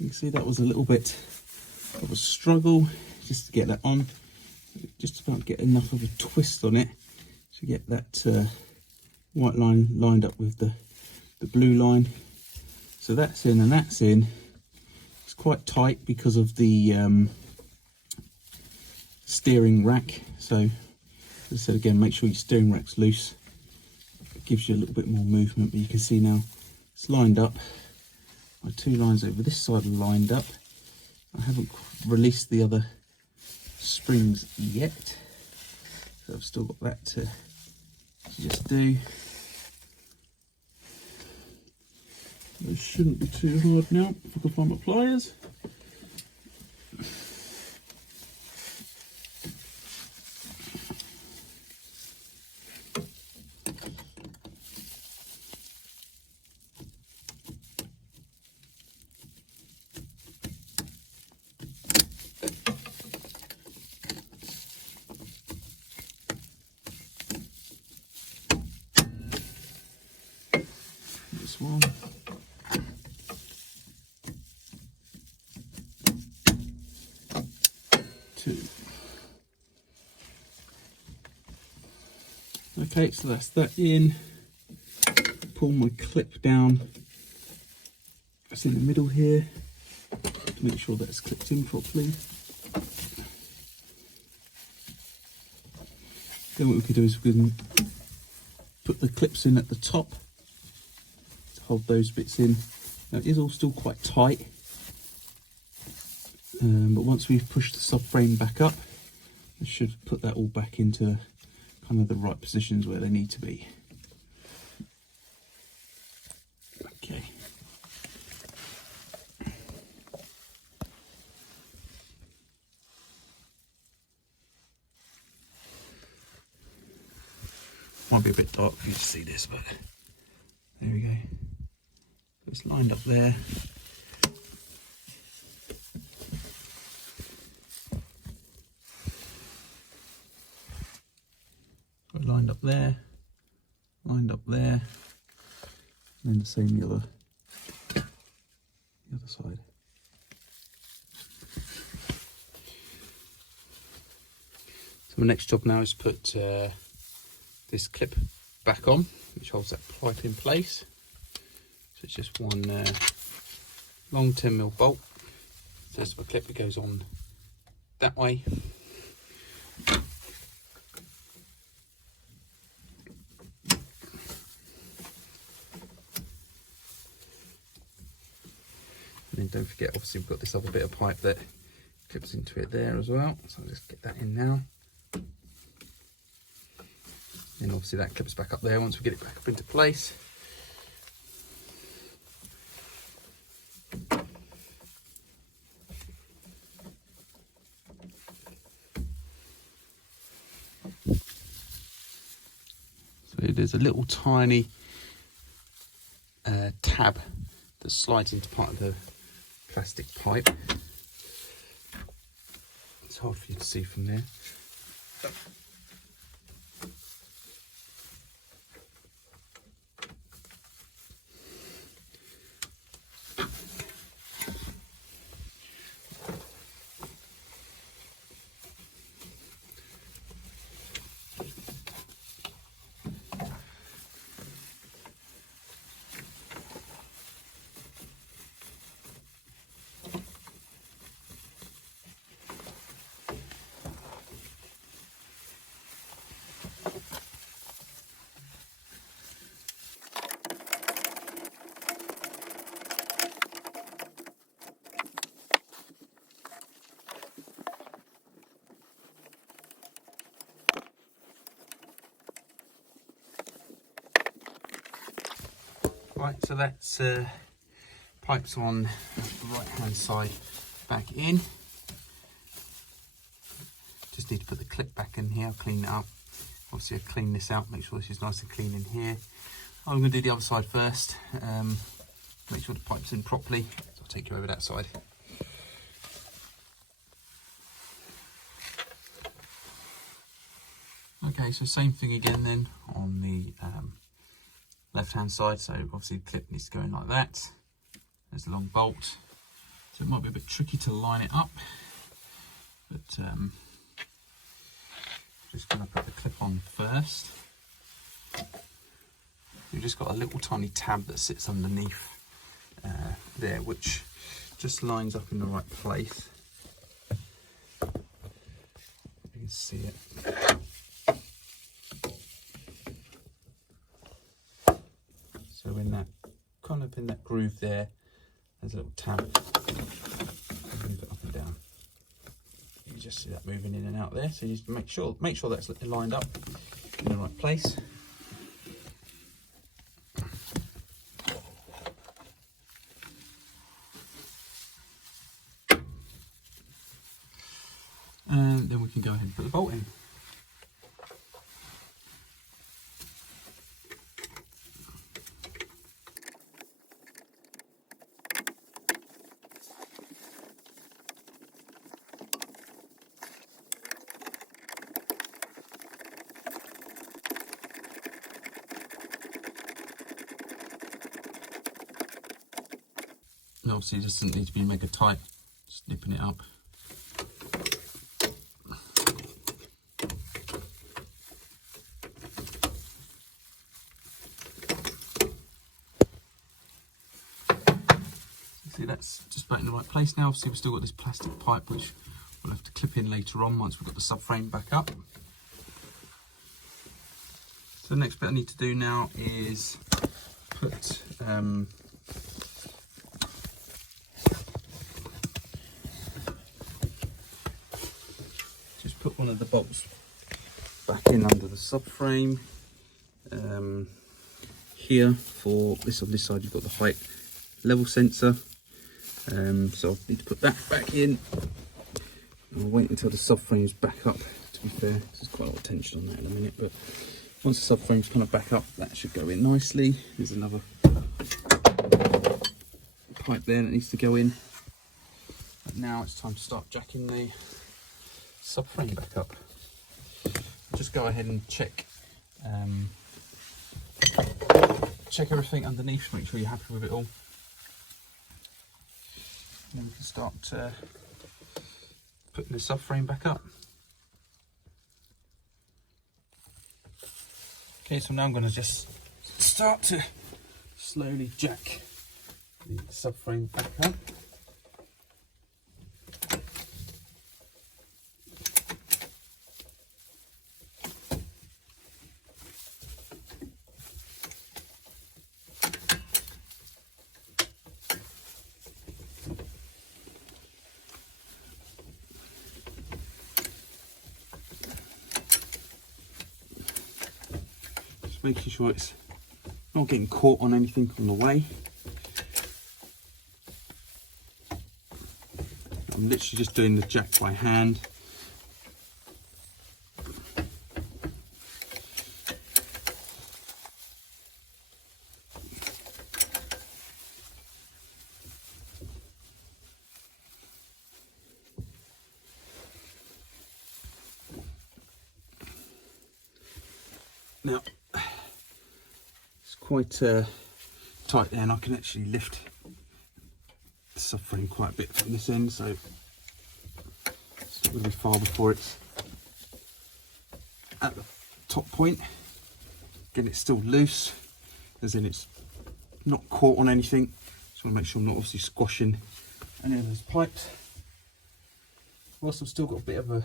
You can see that was a little bit of a struggle just to get that on. Just about get enough of a twist on it to get that white line lined up with the blue line. So that's in and that's in. It's quite tight because of the steering rack. So as I said again, make sure your steering rack's loose. It gives you a little bit more movement, but you can see now it's lined up. My two lines over this side are lined up. I haven't released the other springs yet, so I've still got that to just do. Those shouldn't be too hard now if I can find my pliers. One. Two. Okay, so that's that in. Pull my clip down. It's in the middle here to make sure that's clipped in properly. Then what we can do is we can put the clips in at the top. Hold those bits in. Now it is all still quite tight, but once we've pushed the subframe back up, we should put that all back into kind of the right positions where they need to be. Okay. Might be a bit dark for you to see this, but there we go. It's lined up there. Lined up there, lined up there, and then the same the other side. So my next job now is put this clip back on, which holds that pipe in place. So it's just one long 10mm bolt. So there's my clip that goes on that way. And then don't forget, obviously we've got this other bit of pipe that clips into it there as well. So I'll just get that in now. And obviously that clips back up there once we get it back up into place. So there's a little tiny tab that slides into part of the plastic pipe. It's hard for you to see from there. Right, so that's pipes on the right hand side back in. Just need to put the clip back in here, I'll clean it up. Obviously I'll clean this out, make sure this is nice and clean in here. I'm going to do the other side first, make sure the pipe's in properly. So I'll take you over that side. Okay, so same thing again then on the left hand side. So obviously the clip needs to go in like that. There's a long bolt, so it might be a bit tricky to line it up, but just going to put the clip on first. You've just got a little tiny tab that sits underneath there, which just lines up in the right place. You can see it. So in that kind of in that groove there, there's a little tab. Move it up and down. You can just see that moving in and out there. So you just make sure that's lined up in the right place. And then we can go ahead and put the bolt in. And obviously it just doesn't need to be mega tight, just nipping it up. See, that's just back in the right place now. Obviously we've still got this plastic pipe which we'll have to clip in later on once we've got the subframe back up. So the next bit I need to do now is put put one of the bolts back in under the subframe. Here for this, on this side you've got the height level sensor, so I need to put that back in. I'll wait until the subframe's back up, to be fair. There's quite a lot of tension on that in a minute, but once the subframe's kind of back up, that should go in nicely. There's another pipe there that needs to go in. But now it's time to start jacking the subframe back up. Just go ahead and check everything underneath, make sure you're happy with it all. And then we can start putting the subframe back up. Okay, so now I'm going to just start to slowly jack the subframe back up. Making sure it's not getting caught on anything on the way. I'm literally just doing the jack by hand. Now quite tight there, and I can actually lift the subframe quite a bit from this end, so it's not really far before it's at the top point. Again, it's still loose, as in it's not caught on anything. Just want to make sure I'm not obviously squashing any of those pipes. Whilst I've still got a bit of a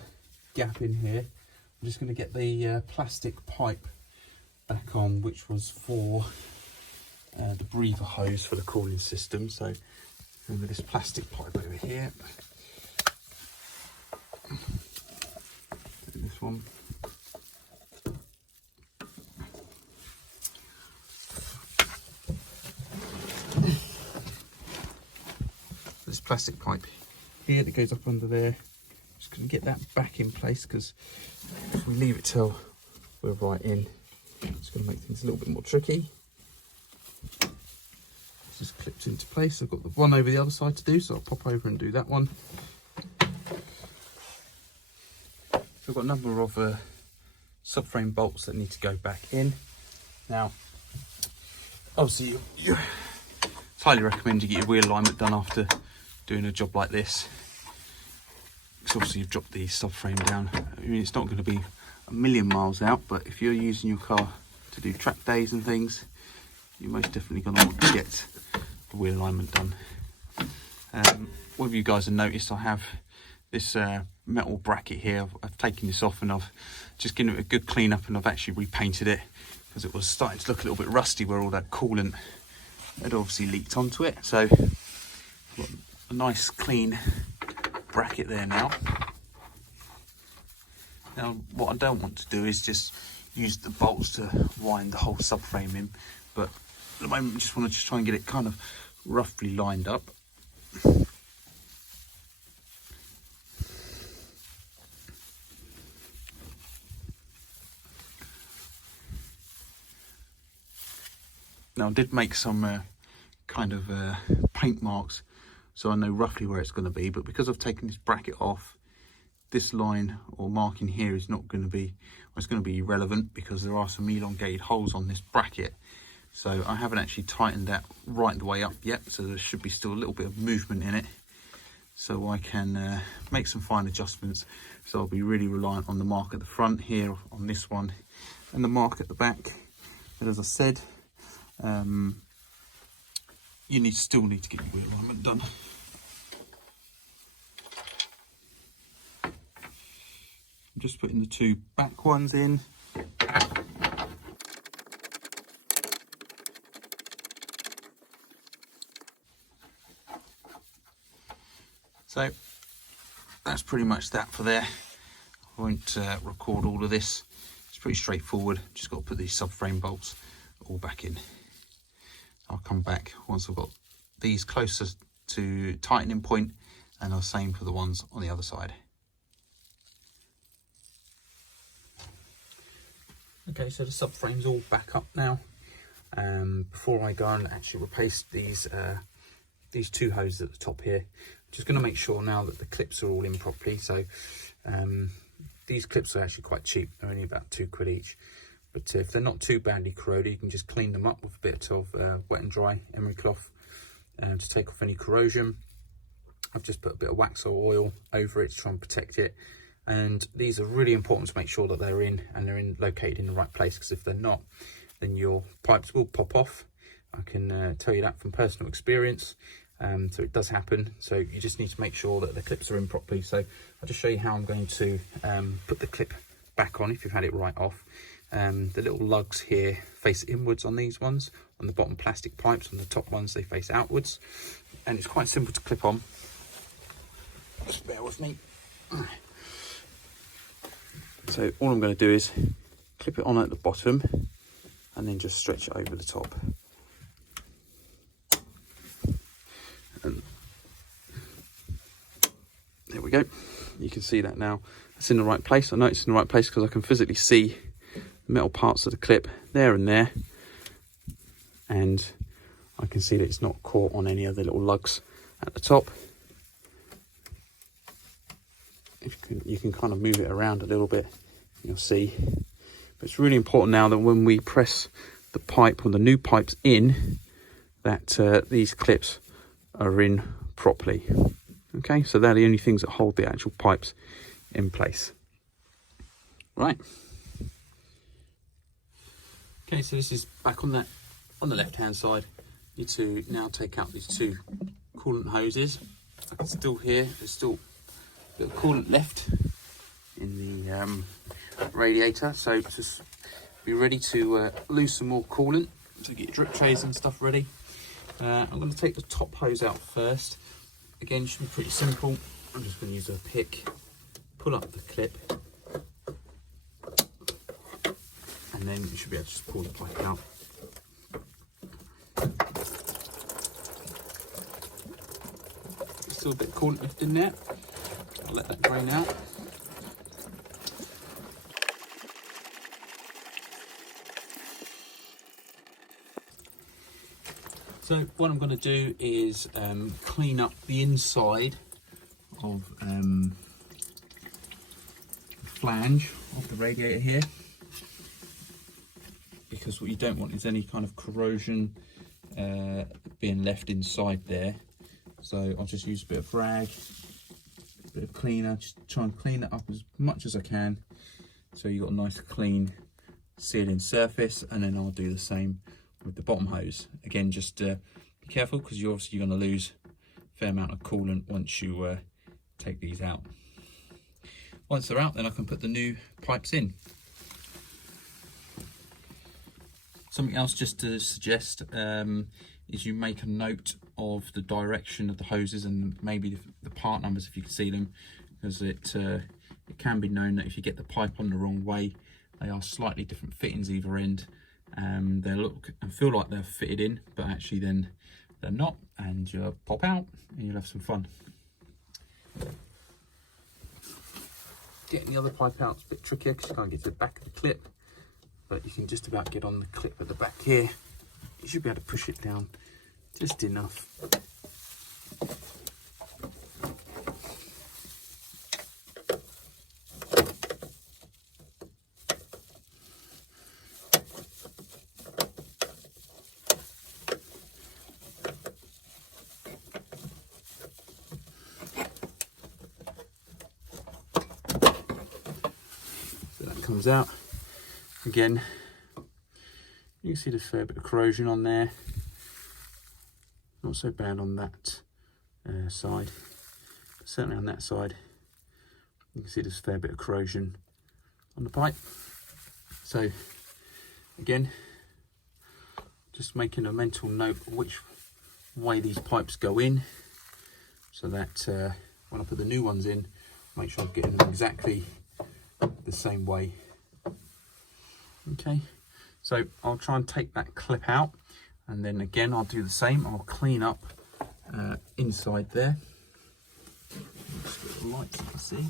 gap in here, I'm just going to get the plastic pipe back on, which was for the breather hose for the cooling system. So remember this plastic pipe over here, this one, plastic pipe here that goes up under there. Just going to get that back in place, because if we leave it till we're right in, it's going to make things a little bit more tricky. It's just clipped into place. I've got the one over the other side to do, so I'll pop over and do that one. So I've got a number of subframe bolts that need to go back in. Now, obviously, it's highly recommend you get your wheel alignment done after doing a job like this. Because obviously you've dropped the subframe down. I mean, it's not going to be a million miles out, but if you're using your car to do track days and things, you're most definitely going to want to get the wheel alignment done. What you guys have noticed, I have this metal bracket here. I've taken this off and I've just given it a good clean up, and I've actually repainted it because it was starting to look a little bit rusty where all that coolant had obviously leaked onto it. So I've got a nice clean bracket there now. Now what I don't want to do is just use the bolts to wind the whole subframe in, but at the moment I just want to try and get it kind of roughly lined up. Now I did make some kind of paint marks, so I know roughly where it's going to be, but because I've taken this bracket off, this line or marking here is not going to be, well, it's going to be irrelevant because there are some elongated holes on this bracket. So I haven't actually tightened that right the way up yet, so there should be still a little bit of movement in it, so I can make some fine adjustments. So I'll be really reliant on the mark at the front here on this one and the mark at the back. But as I said, you still need to get your wheel alignment done. I'm just putting the two back ones in. So that's pretty much that for there. I won't record all of this. It's pretty straightforward. Just got to put these subframe bolts all back in. I'll come back once I've got these closer to tightening point, and the same for the ones on the other side. Okay, so the subframe's all back up now. Before I go and actually replace these two hoses at the top here, I'm just going to make sure now that the clips are all in properly. So these clips are actually quite cheap. They're only about £2 each. But if they're not too badly corroded, you can just clean them up with a bit of wet and dry emery cloth to take off any corrosion. I've just put a bit of wax or oil over it to try and protect it. And these are really important to make sure that they're in and they're located in the right place, because if they're not, then your pipes will pop off. I can tell you that from personal experience. So it does happen. So you just need to make sure that the clips are in properly. So I'll just show you how I'm going to put the clip back on if you've had it right off. The little lugs here face inwards on these ones. On the bottom plastic pipes, on the top ones they face outwards. And it's quite simple to clip on. Just bear with me. So all I'm going to do is clip it on at the bottom and then just stretch it over the top. And there we go. You can see that now. It's in the right place. I know it's in the right place because I can physically see the metal parts of the clip there and there. And I can see that it's not caught on any of the little lugs at the top. If you can kind of move it around a little bit, you'll see. But it's really important now that when we press the pipe or the new pipes in, that these clips are in properly. Okay, so they're the only things that hold the actual pipes in place. Right. Okay, so this is back on the left hand side. You need to now take out these two coolant hoses. I can still hear there's still a bit of coolant left in the radiator, so just be ready to lose some more coolant to get your drip trays and stuff ready. I'm going to take the top hose out first. Again, should be pretty simple. I'm just going to use a pick, pull up the clip, and then you should be able to just pull the pipe out. Just still a bit of coolant left in there. I'll let that drain out. So what I'm going to do is clean up the inside of the flange of the radiator here, because what you don't want is any kind of corrosion being left inside there. So I'll just use a bit of rag, a bit of cleaner, just try and clean it up as much as I can, so you've got a nice clean sealing surface. And then I'll do the same with the bottom hose. Again, just be careful, because you're obviously going to lose a fair amount of coolant once you take these out. Once they're out, then I can put the new pipes in. Something else just to suggest is you make a note of the direction of the hoses and maybe the part numbers if you can see them, because it can be known that if you get the pipe on the wrong way, they are slightly different fittings either end. They look and feel like they're fitted in, but actually then they're not, and you'll pop out and you'll have some fun. Getting the other pipe out is a bit trickier because you can't get to the back of the clip, but you can just about get on the clip at the back here. You should be able to push it down just enough. Comes out again. You can see there's a fair bit of corrosion on there, not so bad on that side, but certainly on that side you can see there's a fair bit of corrosion on the pipe. So again, just making a mental note of which way these pipes go in, so that when I put the new ones in, make sure I'm getting them exactly the same way. Okay, so I'll try and take that clip out, and then again I'll do the same. I'll clean up inside there. Just get the lights you can see.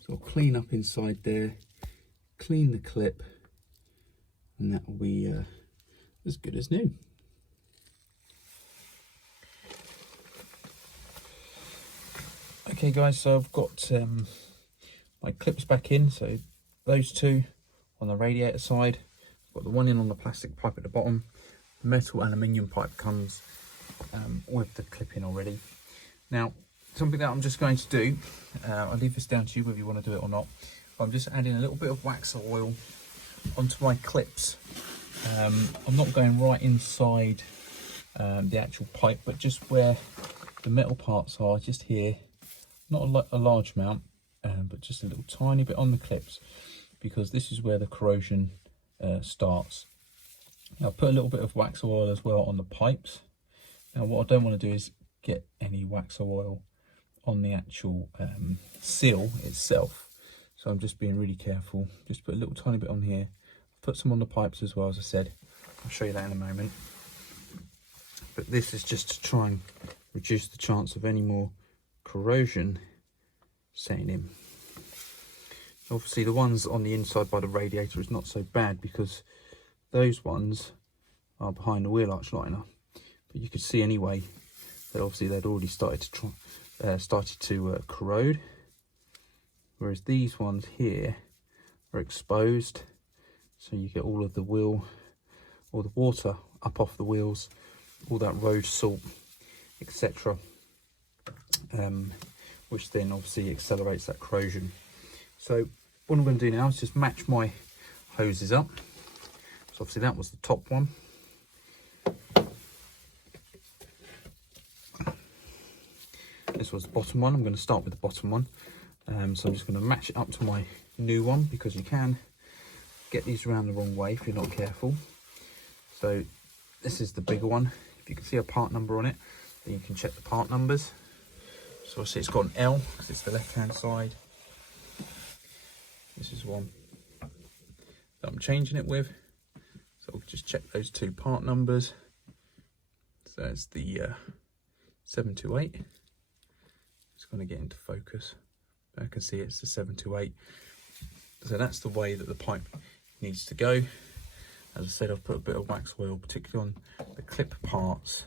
So I'll clean up inside there, clean the clip, and that will be as good as new. Okay guys, so I've got my clips back in, so those two on the radiator side, I've got the one in on the plastic pipe at the bottom. The metal aluminium pipe comes with the clip in already. Now, something that I'm just going to do, I'll leave this down to you whether you want to do it or not. I'm just adding a little bit of wax oil onto my clips. I'm not going right inside the actual pipe, but just where the metal parts are, just here. Not a large amount, but just a little tiny bit on the clips, because this is where the corrosion starts. Now, I'll put a little bit of wax oil as well on the pipes. Now, what I don't want to do is get any wax oil on the actual seal itself, so I'm just being really careful. Just put a little tiny bit on here, put some on the pipes as well, as I said. I'll show you that in a moment. But this is just to try and reduce the chance of any more corrosion setting in. Obviously the ones on the inside by the radiator is not so bad, because those ones are behind the wheel arch liner, but you could see anyway that obviously they'd already started to corrode, whereas these ones here are exposed, so you get all of the wheel or the water up off the wheels, all that road salt, etc., which then obviously accelerates that corrosion. So what I'm going to do now is just match my hoses up. So obviously that was the top one. This was the bottom one. I'm going to start with the bottom one. So I'm just going to match it up to my new one, because you can get these around the wrong way if you're not careful. So this is the bigger one. If you can see a part number on it, then you can check the part numbers. So obviously it's got an L because it's the left hand side. This is one that I'm changing it with. So we'll just check those two part numbers. So it's the 728. It's going to get into focus. I can see it's the 728. So that's the way that the pipe needs to go. As I said, I've put a bit of wax oil, particularly on the clip parts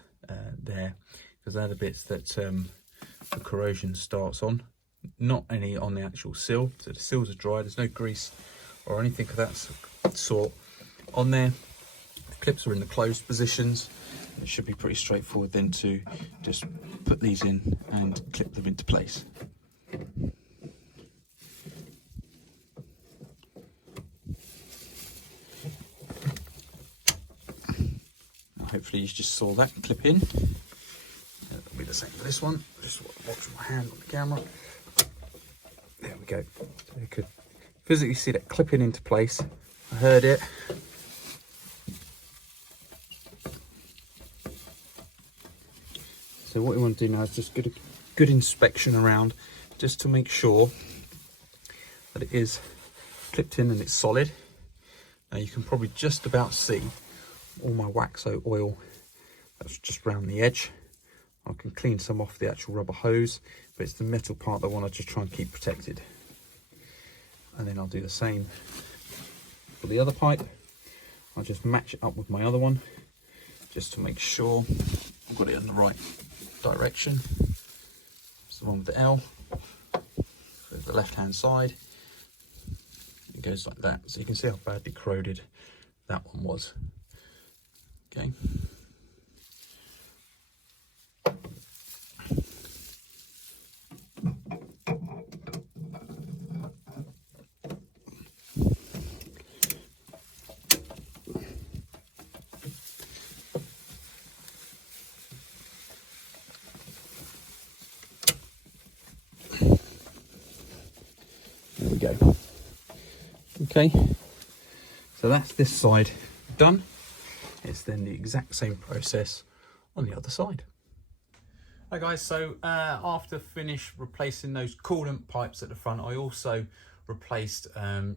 there, because they're the bits that the corrosion starts on. Not any on the actual sill. So the sills are dry, there's no grease or anything of that sort on there. The clips are in the closed positions. It should be pretty straightforward then to just put these in and clip them into place. Hopefully you just saw that clip in. It'll be the same for this one. Just watch my hand on the camera. There we go. So you could physically see that clipping into place. I heard it. So what we want to do now is just get a good inspection around, just to make sure that it is clipped in and it's solid. Now you can probably just about see all my wax oil that's just around the edge. I can clean some off the actual rubber hose, but it's the metal part that I want to just try and keep protected. And then I'll do the same for the other pipe. I'll just match it up with my other one, just to make sure I've got it in the right direction. It's the one with the L, so the left hand side. It goes like that, so you can see how badly corroded that one was. Okay. There we go. Okay, so that's this side done. It's then the exact same process on the other side. Hi guys, so after finish replacing those coolant pipes at the front, I also replaced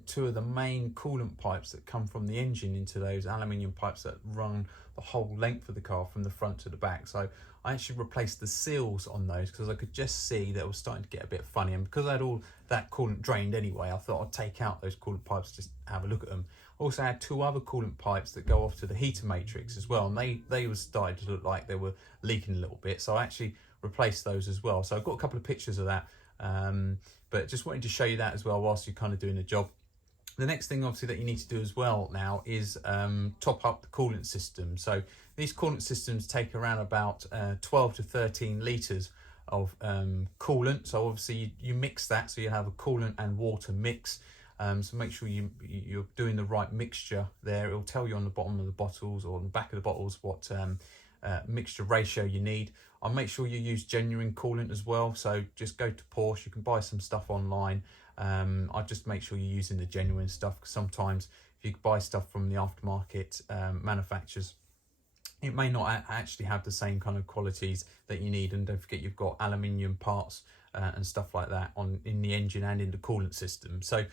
two of the main coolant pipes that come from the engine into those aluminium pipes that run the whole length of the car from the front to the back. So I actually replaced the seals on those because I could just see that it was starting to get a bit funny, and because I had all that coolant drained anyway, I thought I'd take out those coolant pipes, just have a look at them. Also had two other coolant pipes that go off to the heater matrix as well, and they were starting to look like they were leaking a little bit, so I actually replaced those as well. So I've got a couple of pictures of that, but just wanted to show you that as well whilst you're kind of doing the job. The next thing obviously that you need to do as well now is top up the coolant system. So these coolant systems take around about 12 to 13 litres of coolant. So obviously you mix that, so you have a coolant and water mix. So make sure you're doing the right mixture there. It'll tell you on the bottom of the bottles or on the back of the bottles what mixture ratio you need. I'll make sure you use genuine coolant as well. So just go to Porsche, you can buy some stuff online. I just make sure you're using the genuine stuff, because sometimes if you buy stuff from the aftermarket manufacturers, it may not actually have the same kind of qualities that you need. And don't forget, you've got aluminium parts and stuff like that in the engine and in the coolant system. So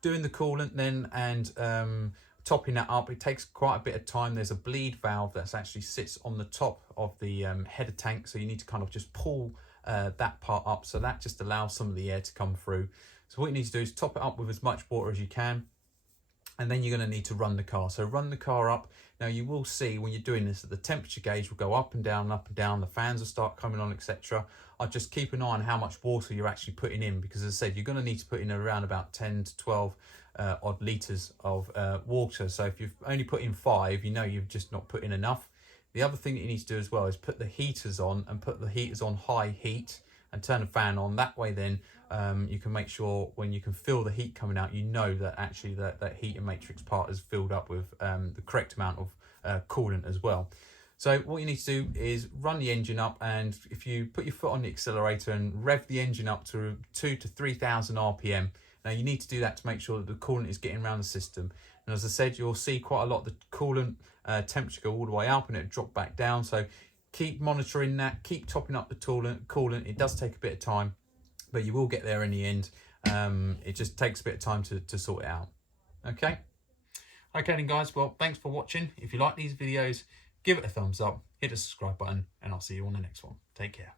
doing the coolant then and topping that up, it takes quite a bit of time. There's a bleed valve that actually sits on the top of the header tank, so you need to kind of just pull that part up, so that just allows some of the air to come through. So what you need to do is top it up with as much water as you can, and then you're going to need to run the car. So run the car up. Now you will see when you're doing this that the temperature gauge will go up and down, the fans will start coming on, etc. I'll just keep an eye on how much water you're actually putting in, because as I said, you're going to need to put in around about 10 to 12 odd litres of water. So if you've only put in 5, you know you've just not put in enough. The other thing that you need to do as well is put the heaters on, and put the heaters on high heat and turn the fan on. That way then you can make sure when you can feel the heat coming out, you know that actually that heater matrix part is filled up with the correct amount of coolant as well. So what you need to do is run the engine up, and if you put your foot on the accelerator and rev the engine up to 2,000 to 3,000 RPM. Now you need to do that to make sure that the coolant is getting around the system. And as I said, you'll see quite a lot of the coolant temperature go all the way up and it drop back down. So keep monitoring that, keep topping up the coolant. It does take a bit of time, but you will get there in the end. It just takes a bit of time to sort it out. Okay. Okay then guys, well thanks for watching. If you like these videos, give it a thumbs up, hit the subscribe button, and I'll see you on the next one. Take care.